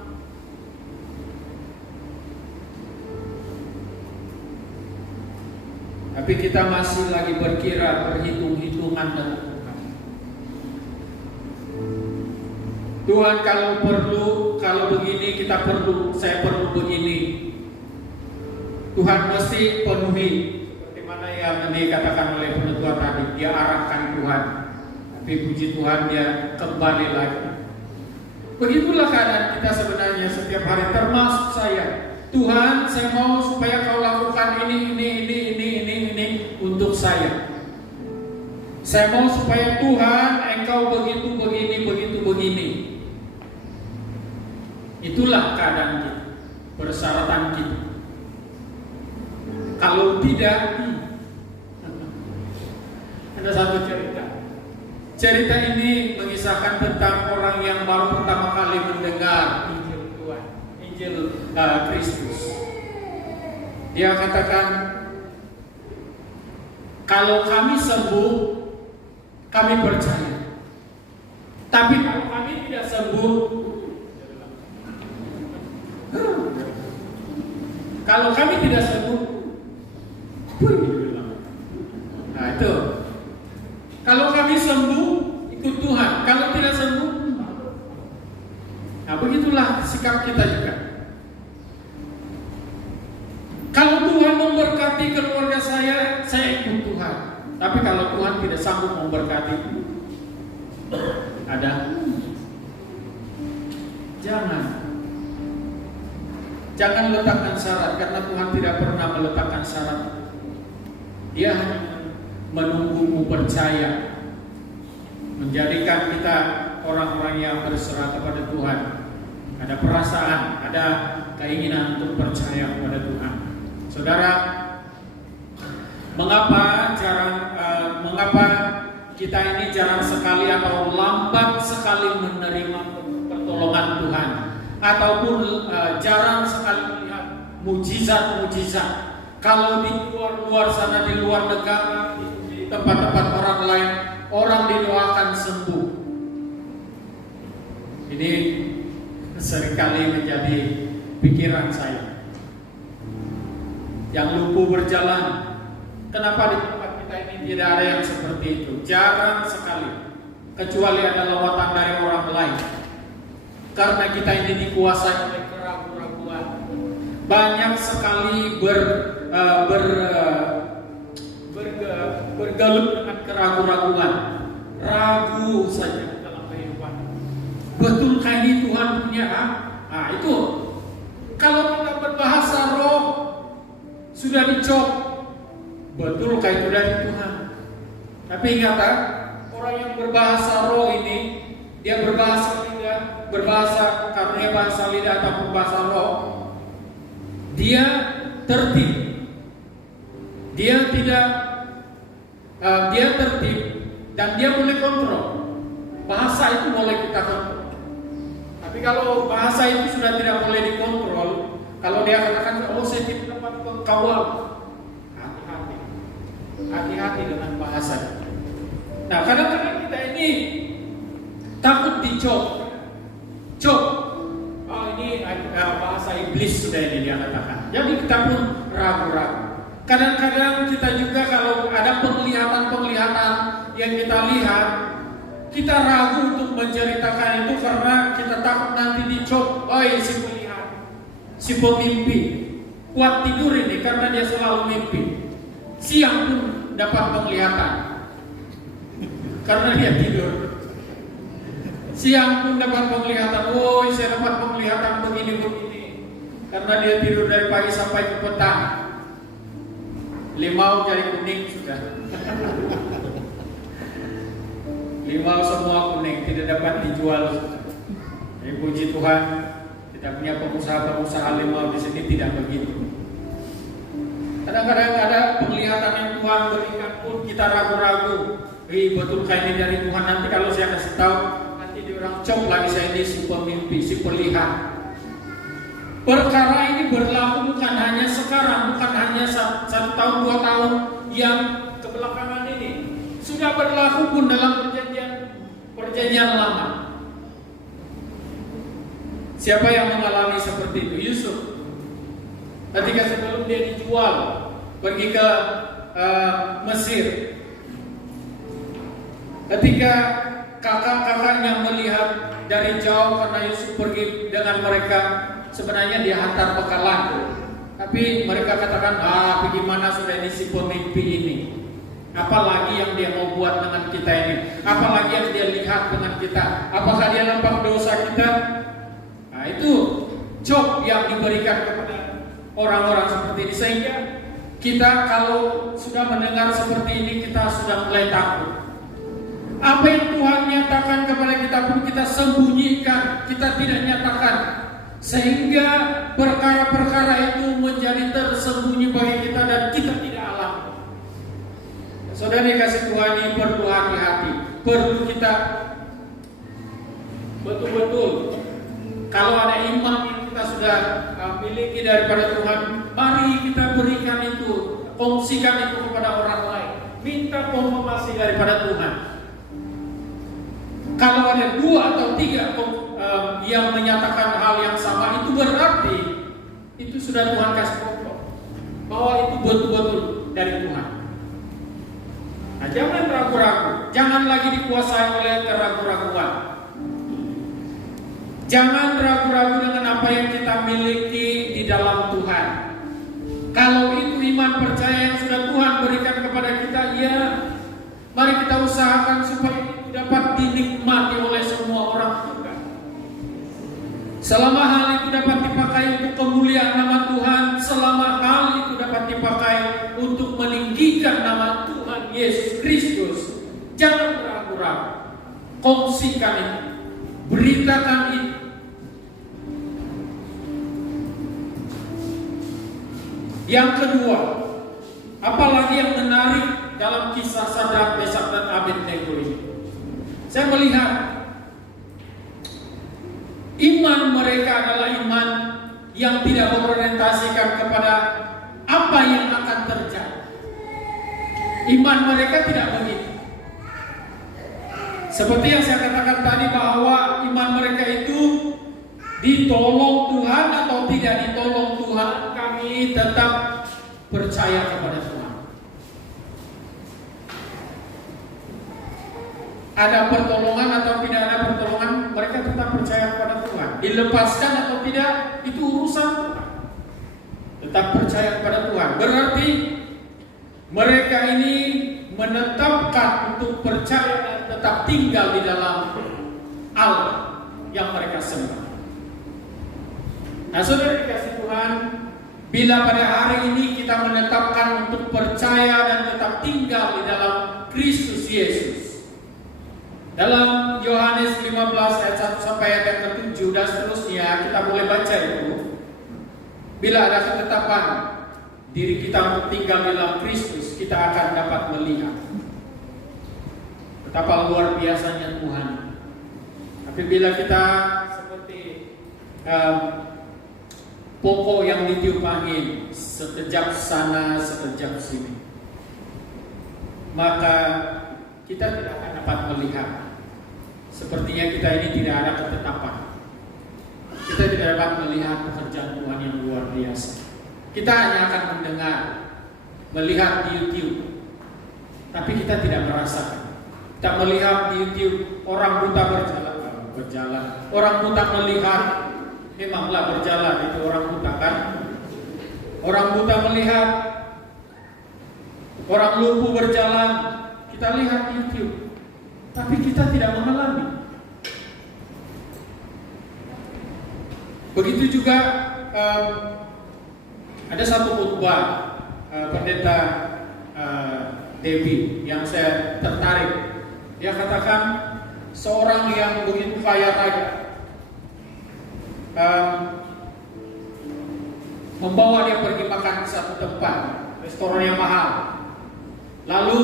Tapi kita masih lagi berkira, berhitung-hitungan dengan Tuhan. Tuhan kalau begini kita perlu, saya perlu begini. Tuhan mesti penuhi. Seperti mana yang dikatakan oleh penutua tadi, dia arahkan Tuhan. Tapi puji Tuhan dia kembali lagi. Begitulah keadaan kita sebenarnya setiap hari, termasuk saya. Tuhan, saya mau supaya Kau lakukan ini untuk saya. Saya mau supaya Tuhan, Engkau begini. Itulah keadaan kita, persyaratan kita. Kalau tidak, ada satu cerita. Cerita ini mengisahkan tentang orang yang baru pertama kali mendengar Injil Tuhan, Injil Kristus. Dia katakan, kalau kami sembuh, kami percaya. Tapi kalau kami tidak sembuh, kalau kami tidak sembuh, nah itu. Kalau kami sembuh, ikut Tuhan. Kalau tidak sembuh, nah begitulah sikap kita juga. Kalau Tuhan memberkati keluarga saya ikut Tuhan. Tapi kalau Tuhan tidak sanggup memberkati, ada. Jangan letakkan syarat, karena Tuhan tidak pernah meletakkan syarat. Dia hanya menunggumu percaya, menjadikan kita orang-orang yang berserah kepada Tuhan. Ada perasaan, ada keinginan untuk percaya kepada Tuhan. Saudara, mengapa kita ini jarang sekali atau lambat sekali menerima pertolongan Tuhan, ataupun jarang sekali melihat mujizat-mujizat? Kalau di luar sana, di luar negara, di tempat-tempat orang lain, orang didoakan sembuh. Ini seringkali menjadi pikiran saya. Yang lumpuh berjalan, kenapa di tempat kita ini tidak ada yang seperti itu? Jarang sekali, kecuali ada lawatan dari orang lain. Karena kita ini dikuasai oleh keraguan-keraguan. Banyak sekali bergelut dengan keraguan-keraguan, ragu saja dalam kehidupan. Betulkah ini Tuhan punya? Nah itu, kalau kita berbahasa roh sudah dicop, betulkah itu dari Tuhan? Tapi ingat, orang yang berbahasa roh ini, dia berbahasa lidah, berbahasa karunia bahasa lidah ataupun bahasa roh, dia tertib. Dia tertib dan dia boleh kontrol. Bahasa itu boleh kita kontrol. Tapi kalau bahasa itu sudah tidak boleh dikontrol, kalau dia katakan, oh saya tidak dapat kawal, hati-hati dengan bahasa. Nah, kadang-kadang kita ini takut dicop. Oh ini bahasa iblis sudah ini dia katakan. Jadi kita pun ragu-ragu. Kadang-kadang kita juga kalau ada penglihatan yang kita lihat, kita ragu untuk menceritakan itu karena kita takut nanti dicop. Oh si melihat, si pemimpi kuat tidur ini karena dia selalu mimpi. Siang pun dapat penglihatan karena dia tidur. Siang pun dapat penglihatan. Oh, saya dapat penglihatan begini karena dia tidur dari pagi sampai ke petang. Limau jadi kuning sudah. Limau semua kuning, tidak dapat dijual. Puji Tuhan, kita punya pengusaha-pengusaha limau di sini tidak begitu. Kadang-kadang ada penglihatan yang Tuhan berikan pun kita ragu-ragu. Betulkah ini dari Tuhan? Nanti kalau saya kasih tahu, nanti diorang cop lagi saya ini si pemimpi, si pelihat. Perkara ini berlaku bukan hanya sekarang, bukan hanya 1 tahun, 2 tahun yang kebelakangan ini. Sudah berlaku pun dalam perjanjian lama. Siapa yang mengalami seperti itu? Yusuf. Ketika sebelum dia dijual pergi ke Mesir, ketika kakak-kakaknya melihat dari jauh karena Yusuf pergi dengan mereka, sebenarnya dia hantar bekalan, tapi mereka katakan, bagaimana sudah ini si pemimpi ini, apalagi yang dia mau buat dengan kita ini, apalagi yang dia lihat dengan kita, apakah dia nampak dosa kita? Nah, itu job yang diberikan kepada orang-orang seperti ini, sehingga kita kalau sudah mendengar seperti ini, kita sudah mulai takut. Apa yang Tuhan nyatakan kepada kita pun kita sembunyikan, kita tidak nyatakan, sehingga perkara-perkara itu menjadi tersembunyi bagi kita dan kita tidak alami. Saudara dikasih Tuhan, ini perlu hati-hati, perlu kita betul-betul, kalau ada iman yang kita sudah miliki daripada Tuhan, mari kita berikan itu, kongsikan itu kepada orang lain, minta konfirmasi daripada Tuhan. Kalau ada 2 atau 3 yang menyatakan hal yang sama, itu berarti itu sudah Tuhan kasih pokok bahwa itu betul-betul dari Tuhan. Nah, jangan ragu-ragu, jangan lagi dikuasai oleh keraguan-raguan. Jangan ragu-ragu dengan apa yang kita miliki di dalam Tuhan. Kalau itu iman percaya yang sudah Tuhan berikan kepada kita, ya mari kita usahakan supaya itu dapat dinikmati oleh semua orang juga. Selama hal itu dapat dipakai untuk kemuliaan nama Tuhan, selama hal itu dapat dipakai untuk meninggikan nama Tuhan Yesus Kristus, jangan ragu-ragu. Kongsikan itu, beritakan itu. Yang kedua, apalagi yang menarik dalam kisah Sadrak, Mesak dan Abednego ini, saya melihat iman mereka adalah iman yang tidak berorientasikan kepada apa yang akan terjadi. Iman mereka tidak begitu. Seperti yang saya katakan tadi, bahwa iman mereka itu ditolong Tuhan atau tidak ditolong Tuhan, kami tetap percaya kepada Tuhan. Ada pertolongan atau tidak ada pertolongan, mereka tetap percaya kepada Tuhan. Dilepaskan atau tidak, itu urusan Tuhan. Tetap percaya kepada Tuhan. Berarti mereka ini menetapkan untuk percaya dan tetap tinggal di dalam Allah yang mereka sembah. Nah, saudara dikasih Tuhan, bila pada hari ini kita menetapkan untuk percaya dan tetap tinggal di dalam Kristus Yesus, dalam Yohanes 15 ayat 1 sampai ayat yang ke-7 dan seterusnya, kita boleh baca itu. Bila ada ketetapan diri kita untuk tinggal di dalam Kristus, kita akan dapat melihat betapa luar biasanya Tuhan. Tapi bila kita seperti pokok yang ditiup angin, sekejap sana, sekejap sini, maka kita tidak akan dapat melihat. Sepertinya kita ini tidak ada ketetapan. Kita tidak dapat melihat pekerjaan Tuhan yang luar biasa. Kita hanya akan mendengar, melihat di YouTube, tapi kita tidak merasakan. Kita melihat di YouTube orang buta berjalan, orang buta melihat. Memanglah berjalan itu orang buta kan? Orang buta melihat, Orang lumpuh berjalan, kita lihat YouTube, tapi kita tidak mengalami. Begitu juga ada satu khotbah pendeta Devi yang saya tertarik. Dia katakan seorang yang begitu kaya raya membawa dia pergi makan di satu tempat restoran yang mahal. Lalu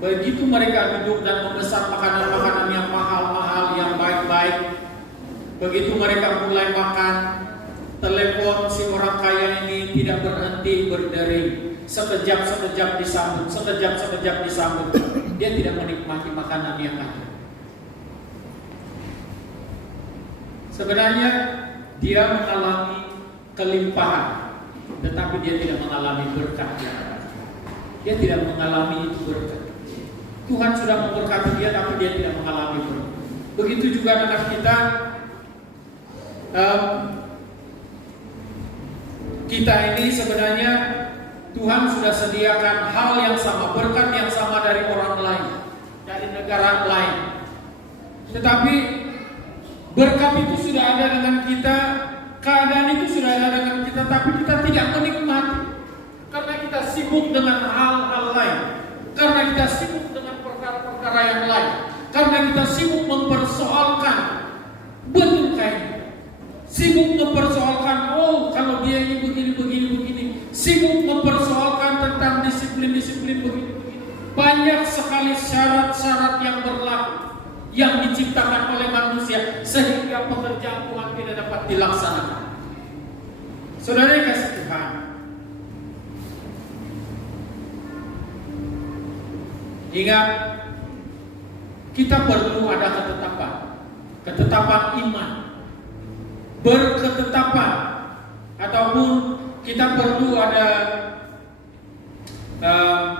begitu mereka duduk dan memesan makanan-makanan yang mahal-mahal, yang baik-baik, begitu mereka mulai makan, telepon si orang kaya ini tidak berhenti berdering. Sekejap-sekejap disambut, sekejap-sekejap disambut. Dia tidak menikmati makanan yang ada. Sebenarnya dia mengalami kelimpahan, tetapi dia tidak mengalami berkat yang ada. Dia tidak mengalami itu berkat. Tuhan sudah memberkati dia, tapi dia tidak mengalami berkat. Begitu juga dengan kita. Kita ini sebenarnya Tuhan sudah sediakan hal yang sama, berkat yang sama dari orang lain, dari negara lain. Tetapi berkat itu sudah ada dengan kita, keadaan itu sudah ada dengan kita, tapi kita tidak menikmati karena kita sibuk dengan hal-hal lain, karena kita sibuk dengan perkara-perkara yang lain, karena kita sibuk mempersoalkan betul kayaknya. Sibuk mempersoalkan, oh kalau dia ini begini. Sibuk mempersoalkan tentang disiplin-disiplin begini. Banyak sekali syarat-syarat yang berlaku, yang diciptakan oleh manusia, sehingga pekerjaan Tuhan tidak dapat dilaksanakan. Saudara yang kasih Tuhan, ingat, kita perlu ada ketetapan iman, berketetapan, ataupun kita perlu ada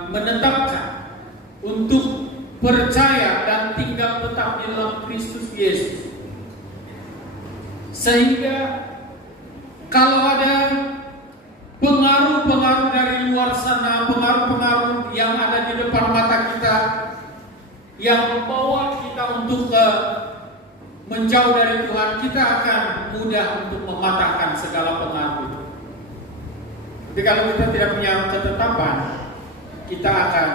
menetapkan untuk percaya dan tinggal tetap di dalam Kristus Yesus, sehingga kalau ada pengaruh-pengaruh dari luar sana, pengaruh-pengaruh yang ada di depan mata kita, yang membawa kita untuk menjauh dari Tuhan, kita akan mudah untuk mematahkan segala pengaruh itu. Tapi kalau kita tidak punya ketetapan, kita akan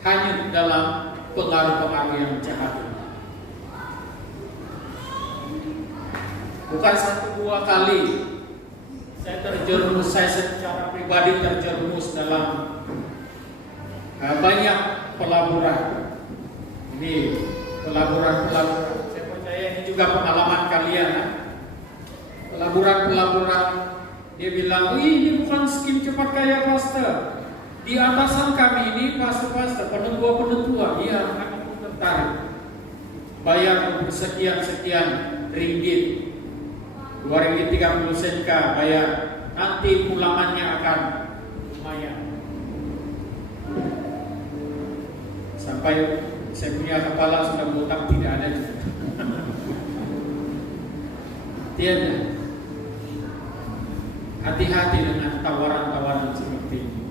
hanyut dalam pengaruh-pengaruh yang jahat. Bukan satu dua kali saya secara pribadi terjerumus dalam banyak pelaburan. Ini pelaburan-pelaburan. Ini juga pengalaman kalian. Pelaburan-pelaburan, dia bilang, ini bukan skim cepat kaya pastor. Di atasan kami ini pastor-pastor, penetua-penetua. Iya, kami pun tertarik. Bayar sekian-sekian ringgit, 2 ringgit 30 sen bayar. Nanti pulangannya akan lumayan. Sampai saya punya kepala sudah botak, tidak ada juga. Tiada. Hati-hati dengan tawaran-tawaran seperti ini.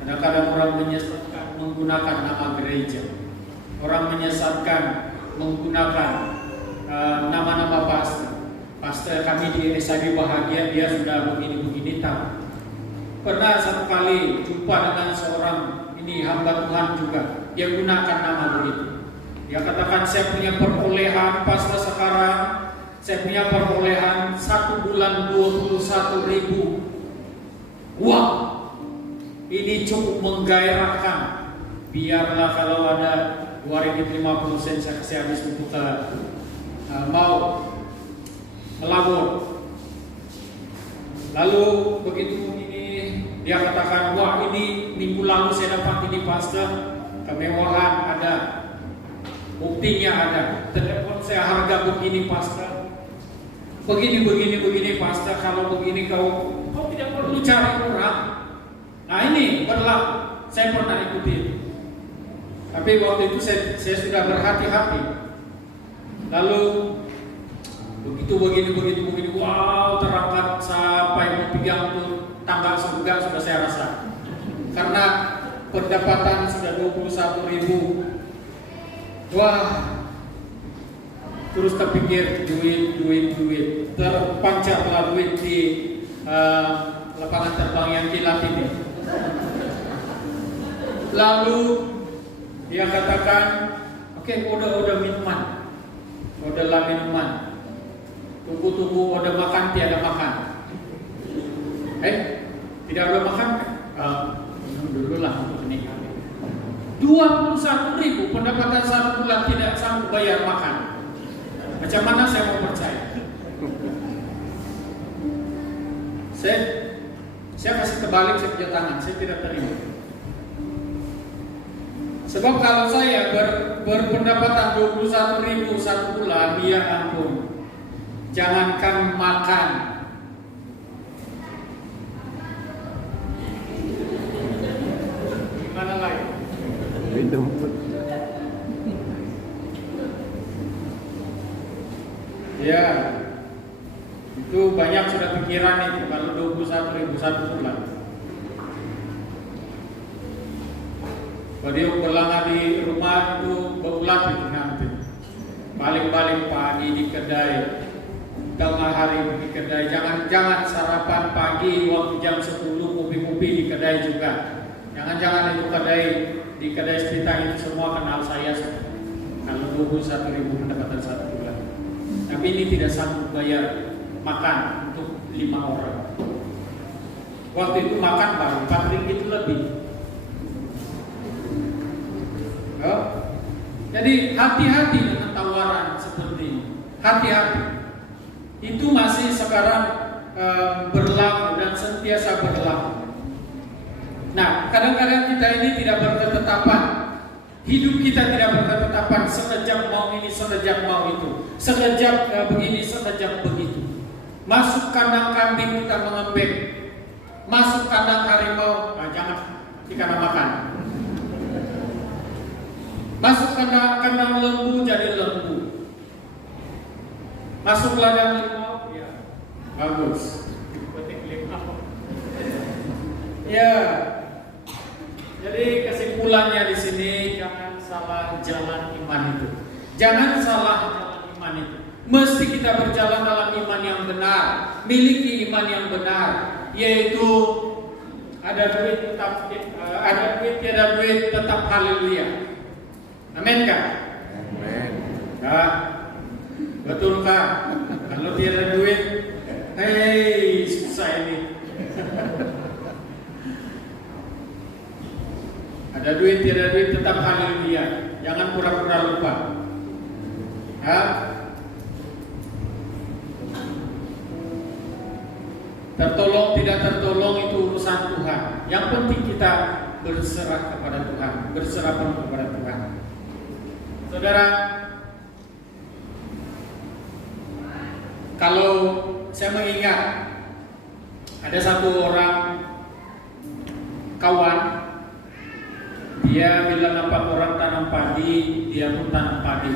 Kadang-kadang orang menyesatkan menggunakan nama gereja. Orang menyesatkan menggunakan nama-nama pastor. Pastor kami di NSIB Bahagia, dia sudah begini-begini tahu. Pernah satu kali jumpa dengan seorang hamba Tuhan juga, dia gunakan nama begitu. Dia katakan, saya punya perolehan pastor sekarang, saya punya perolehan 1 bulan 21.000. Wah, ini cukup menggairahkan. Biarlah kalau ada 2.50 sen saya kasih habis untuk mau melabur. Lalu begitu ini dia katakan, wah ini minggu lalu saya dapat ini pastor, kemewahan ada, buktinya ada, telepon saya harga begini pastor, begini pastor, kalau begini kau tidak perlu cari orang. Nah ini berlaku, saya pernah ikuti. Tapi waktu itu saya sudah berhati-hati. Lalu begitu begini, wow, terangkat sampai mau pegang tuh tangga surga sudah saya rasa. Karena pendapatan sudah 21.000. Wah, terus terpikir duit, terpancarlah duit di lapangan terbang yang kilat ini. Lalu dia katakan, oke, udah minuman, udahlah minuman. Tunggu, udah makan, tiada makan. Tidak ada makan? Dulu lah untuk menikah. 21.000 pendapatan 1 bulan tidak sanggup bayar makan. Macam mana saya mau percaya? Saya kasih terbalik, saya punya tangan, saya tidak terima. Sebab kalau saya berpendapatan 21.000 1 bulan, ya ampun, jangankan makan, gimana lagi? Minum. Ya, itu banyak sudah pikiran itu kalau 21.000 1 bulan. Kalau dia berlangah di rumah itu berulang itu nanti. Balik-balik pagi di kedai, tengah hari di kedai. Jangan sarapan pagi waktu jam 10 kopi-kopi di kedai juga. Jangan itu di kedai sekitar itu semua kenal saya. Kalau 21.000 pendapatan 1 bulan. Tapi ini tidak sanggup bayar makan untuk 5 orang. Waktu itu makan baru 4 ringgit lebih. Jadi hati-hati dengan tawaran seperti ini. Hati-hati. Itu masih sekarang berlaku dan sentiasa berlaku. Nah, kadang-kadang kita ini tidak berketetapan. Hidup kita tidak berketetapan, sekejap mau ini, sekejap mau itu, sekejap begini, sekejap begitu. Masuk kandang kambing kita mengembek, masuk kandang harimau, jangan dikana makan. Masuk kandang lembu jadi lembu. Masuk ladang limau, ya bagus. Ya. Jadi kesimpulannya di sini, jangan salah jalan iman itu. Jangan salah jalan iman itu. Mesti kita berjalan dalam iman yang benar, miliki iman yang benar, yaitu ada duit tetap, tiada duit tetap haleluya. Amin kah? Amin. Kah? Betul kah? Kalau tiada duit, hei susah ini. Ada duit, tiada duit, tetap haleluya. Jangan pura-pura lupa. Tertolong tidak tertolong itu urusan Tuhan. Yang penting kita berserah kepada Tuhan, berserah penuh kepada Tuhan. Saudara, kalau saya mengingat ada satu orang kawan, dia bilang apa orang tanam padi, dia pun tanam padi,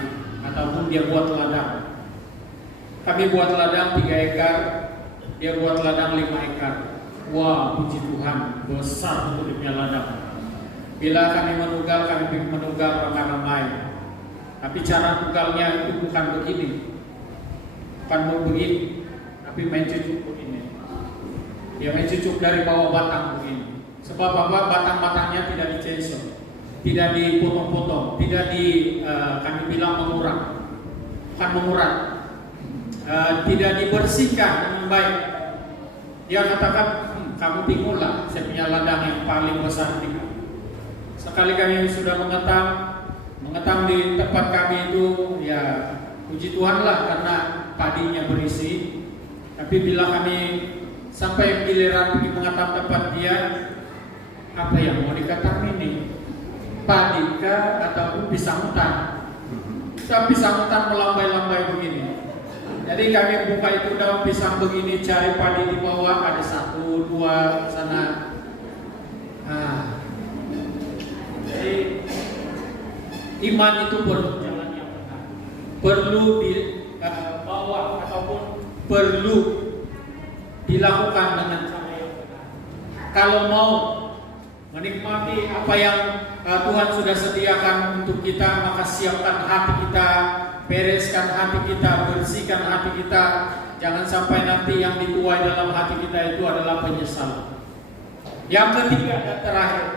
ataupun dia buat ladang. Kami buat ladang 3 ekar, dia buat ladang 5 ekar. Wah, puji Tuhan, besar untuk dia ladang. Bila kami menugal ramai-ramai. Tapi cara tugalnya itu bukan begini, bukan begini, tapi main cucuk begini. Dia main cucuk dari bawah batang begini. Sebab apa? Batang-batangnya tidak dicensor, tidak dipotong-potong, tidak kami bilang mengurat, bukan mengurat, tidak dibersihkan dengan baik. Dia katakan, kamu tinggallah, saya punya ladang yang paling besar di kamu. Sekali kami sudah mengetang di tempat kami itu, ya puji Tuhan lah karena padinya berisi. Tapi bila kami sampai giliran pergi mengetang tempat dia, apa yang mau dikatakan ini? Padikah ataupun pisang hutan? Pisang hutan melambai-lambai begini. Jadi kami buka itu dalam pisang begini, cari padi di bawah, ada 1, 2 sana. Jadi iman itu perlu jalan yang benar, perlu dibawa ataupun perlu dilakukan dengan cara yang benar. Kalau mau menikmati apa yang Tuhan sudah sediakan untuk kita, maka siapkan hati kita, bereskan hati kita, bersihkan hati kita. Jangan sampai nanti yang dituai dalam hati kita itu adalah penyesalan. Yang ketiga dan terakhir.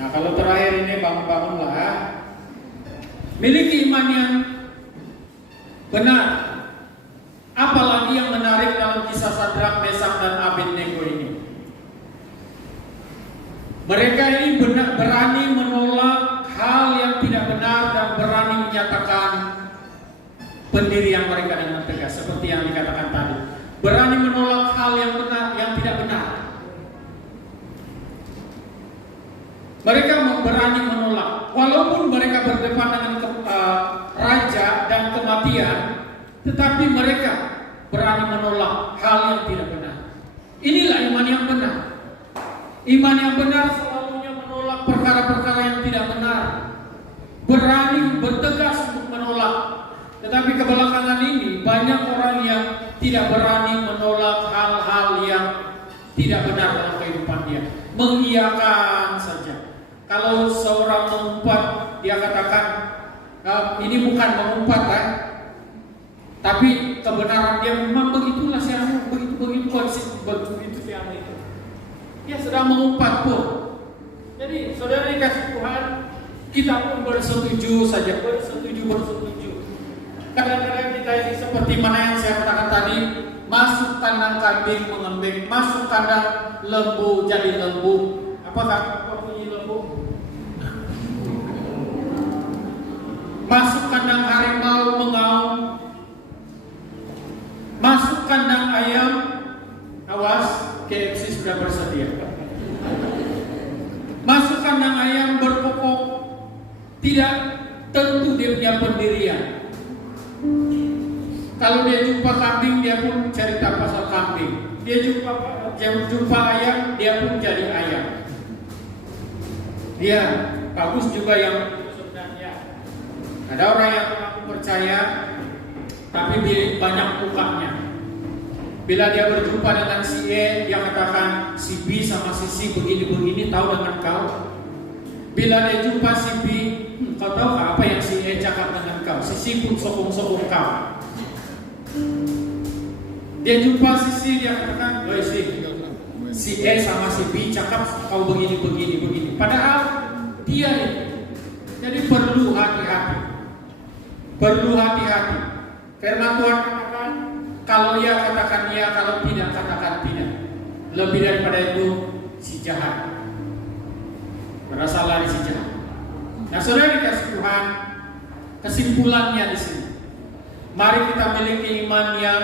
Nah, kalau terakhir ini bangun-bangunlah. Miliki iman yang benar. Apalagi yang menarik dalam kisah Sadrak, Mesak dan Abednego ini. Mereka ini berani menolak hal yang tidak benar dan berani menyatakan pendirian mereka dengan tegas, seperti yang dikatakan tadi. Berani menolak hal yang benar, yang tidak benar. Mereka berani menolak, walaupun mereka berdepan dengan raja dan kematian, tetapi mereka berani menolak hal yang tidak benar. Inilah iman yang benar. Iman yang benar selalunya menolak perkara-perkara yang tidak benar. Berani bertegas untuk menolak. Tetapi kebelakangan ini banyak orang yang tidak berani menolak hal-hal yang tidak benar dalam kehidupan dia. Mengiyakan saja. Kalau seorang mengumpat, dia katakan ini bukan mengumpat, tapi kebenaran dia memang begitulah siamu, begitu siamu itu. Dia sedang mengumpat pun. Jadi saudara dikasih Tuhan, kita pun bersetuju saja, bersetuju. Kadang-kadang kita ini seperti mana yang saya katakan tadi, masuk kandang kambing mengembik, masuk kandang lembu jadi lembu. Apa bunyi lembu? Masuk kandang harimau mengaum, masuk kandang ayam, awas KFC sudah bersedia. Masuk kandang ayam berkokok, tidak tentu dia punya pendirian. Kalau dia jumpa kambing, dia pun cerita pasal kambing. Dia jumpa ayam, dia pun jadi ayam. Dia bagus juga yang sebenarnya. Ada orang yang mengaku percaya, tapi banyak mukanya. Bila dia berjumpa dengan si E, dia katakan si B sama si C begini-begini, tahu dengan kau. Bila dia jumpa si B, kau tahu apa yang si E cakap dengan kau? Si C pun sokong-sokong kau. Dia jumpa si C, dia katakan, si E sama si B cakap kau begini. Padahal dia ini. Jadi perlu hati-hati. Firman Tuhan katakan, kalau ya katakan ya, kalau tidak katakan tidak. Lebih daripada itu si jahat. Berasal dari si jahat. Nah, saudara dikasih Tuhan, kesimpulannya di sini. Mari kita miliki iman yang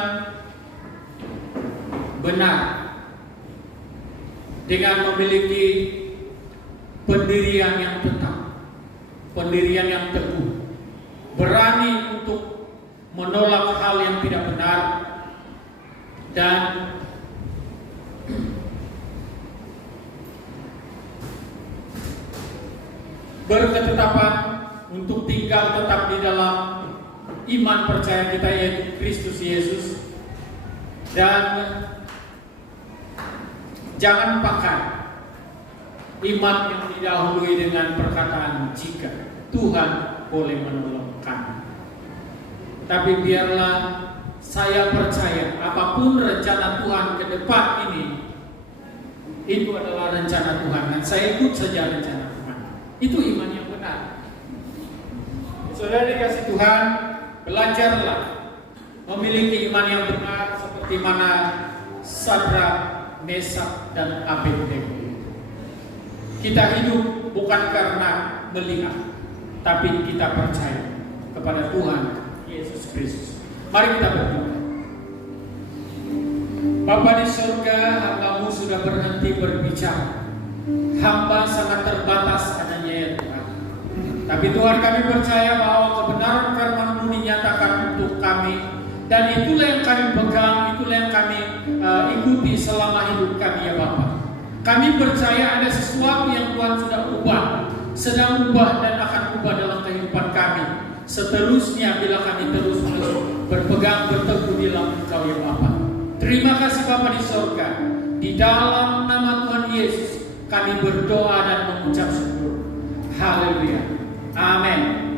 benar dengan memiliki pendirian yang tetap, pendirian yang teguh, berani untuk menolak hal yang tidak benar, dan berketetapan untuk tinggal tetap di dalam iman percaya kita, yaitu Kristus Yesus. Dan jangan pakai iman yang didahului dengan perkataan jika Tuhan boleh menolong kami. Tapi biarlah saya percaya apapun rencana Tuhan ke depan ini, itu adalah rencana Tuhan, dan saya ikut saja rencana Tuhan. Itu iman yang benar. Saudara dikasih Tuhan, belajarlah memiliki iman yang benar seperti mana Sadrak, Mesak dan Abednego. Kita hidup bukan karena melihat, tapi kita percaya kepada Tuhan Yesus Kristus. Mari kita berdoa. Bapa di surga, hamba-Mu sudah berhenti berbicara. Hamba sangat terbatas adanya ya Tuhan. Tapi Tuhan, kami percaya bahwa kebenaran firman-Mu dinyatakan untuk kami, dan itulah yang kami pegang, itulah yang kami ikuti selama hidup kami ya Bapa. Kami percaya ada sesuatu yang Tuhan sudah ubah, sedang ubah dan akan ubah dalam kehidupan kami. Seterusnya bila kami terus berpegang berteguh di dalam Engkau ya Bapa. Terima kasih Bapa di surga. Di Di dalam nama Tuhan Yesus kami berdoa dan mengucap syukur. Haleluya. Amin.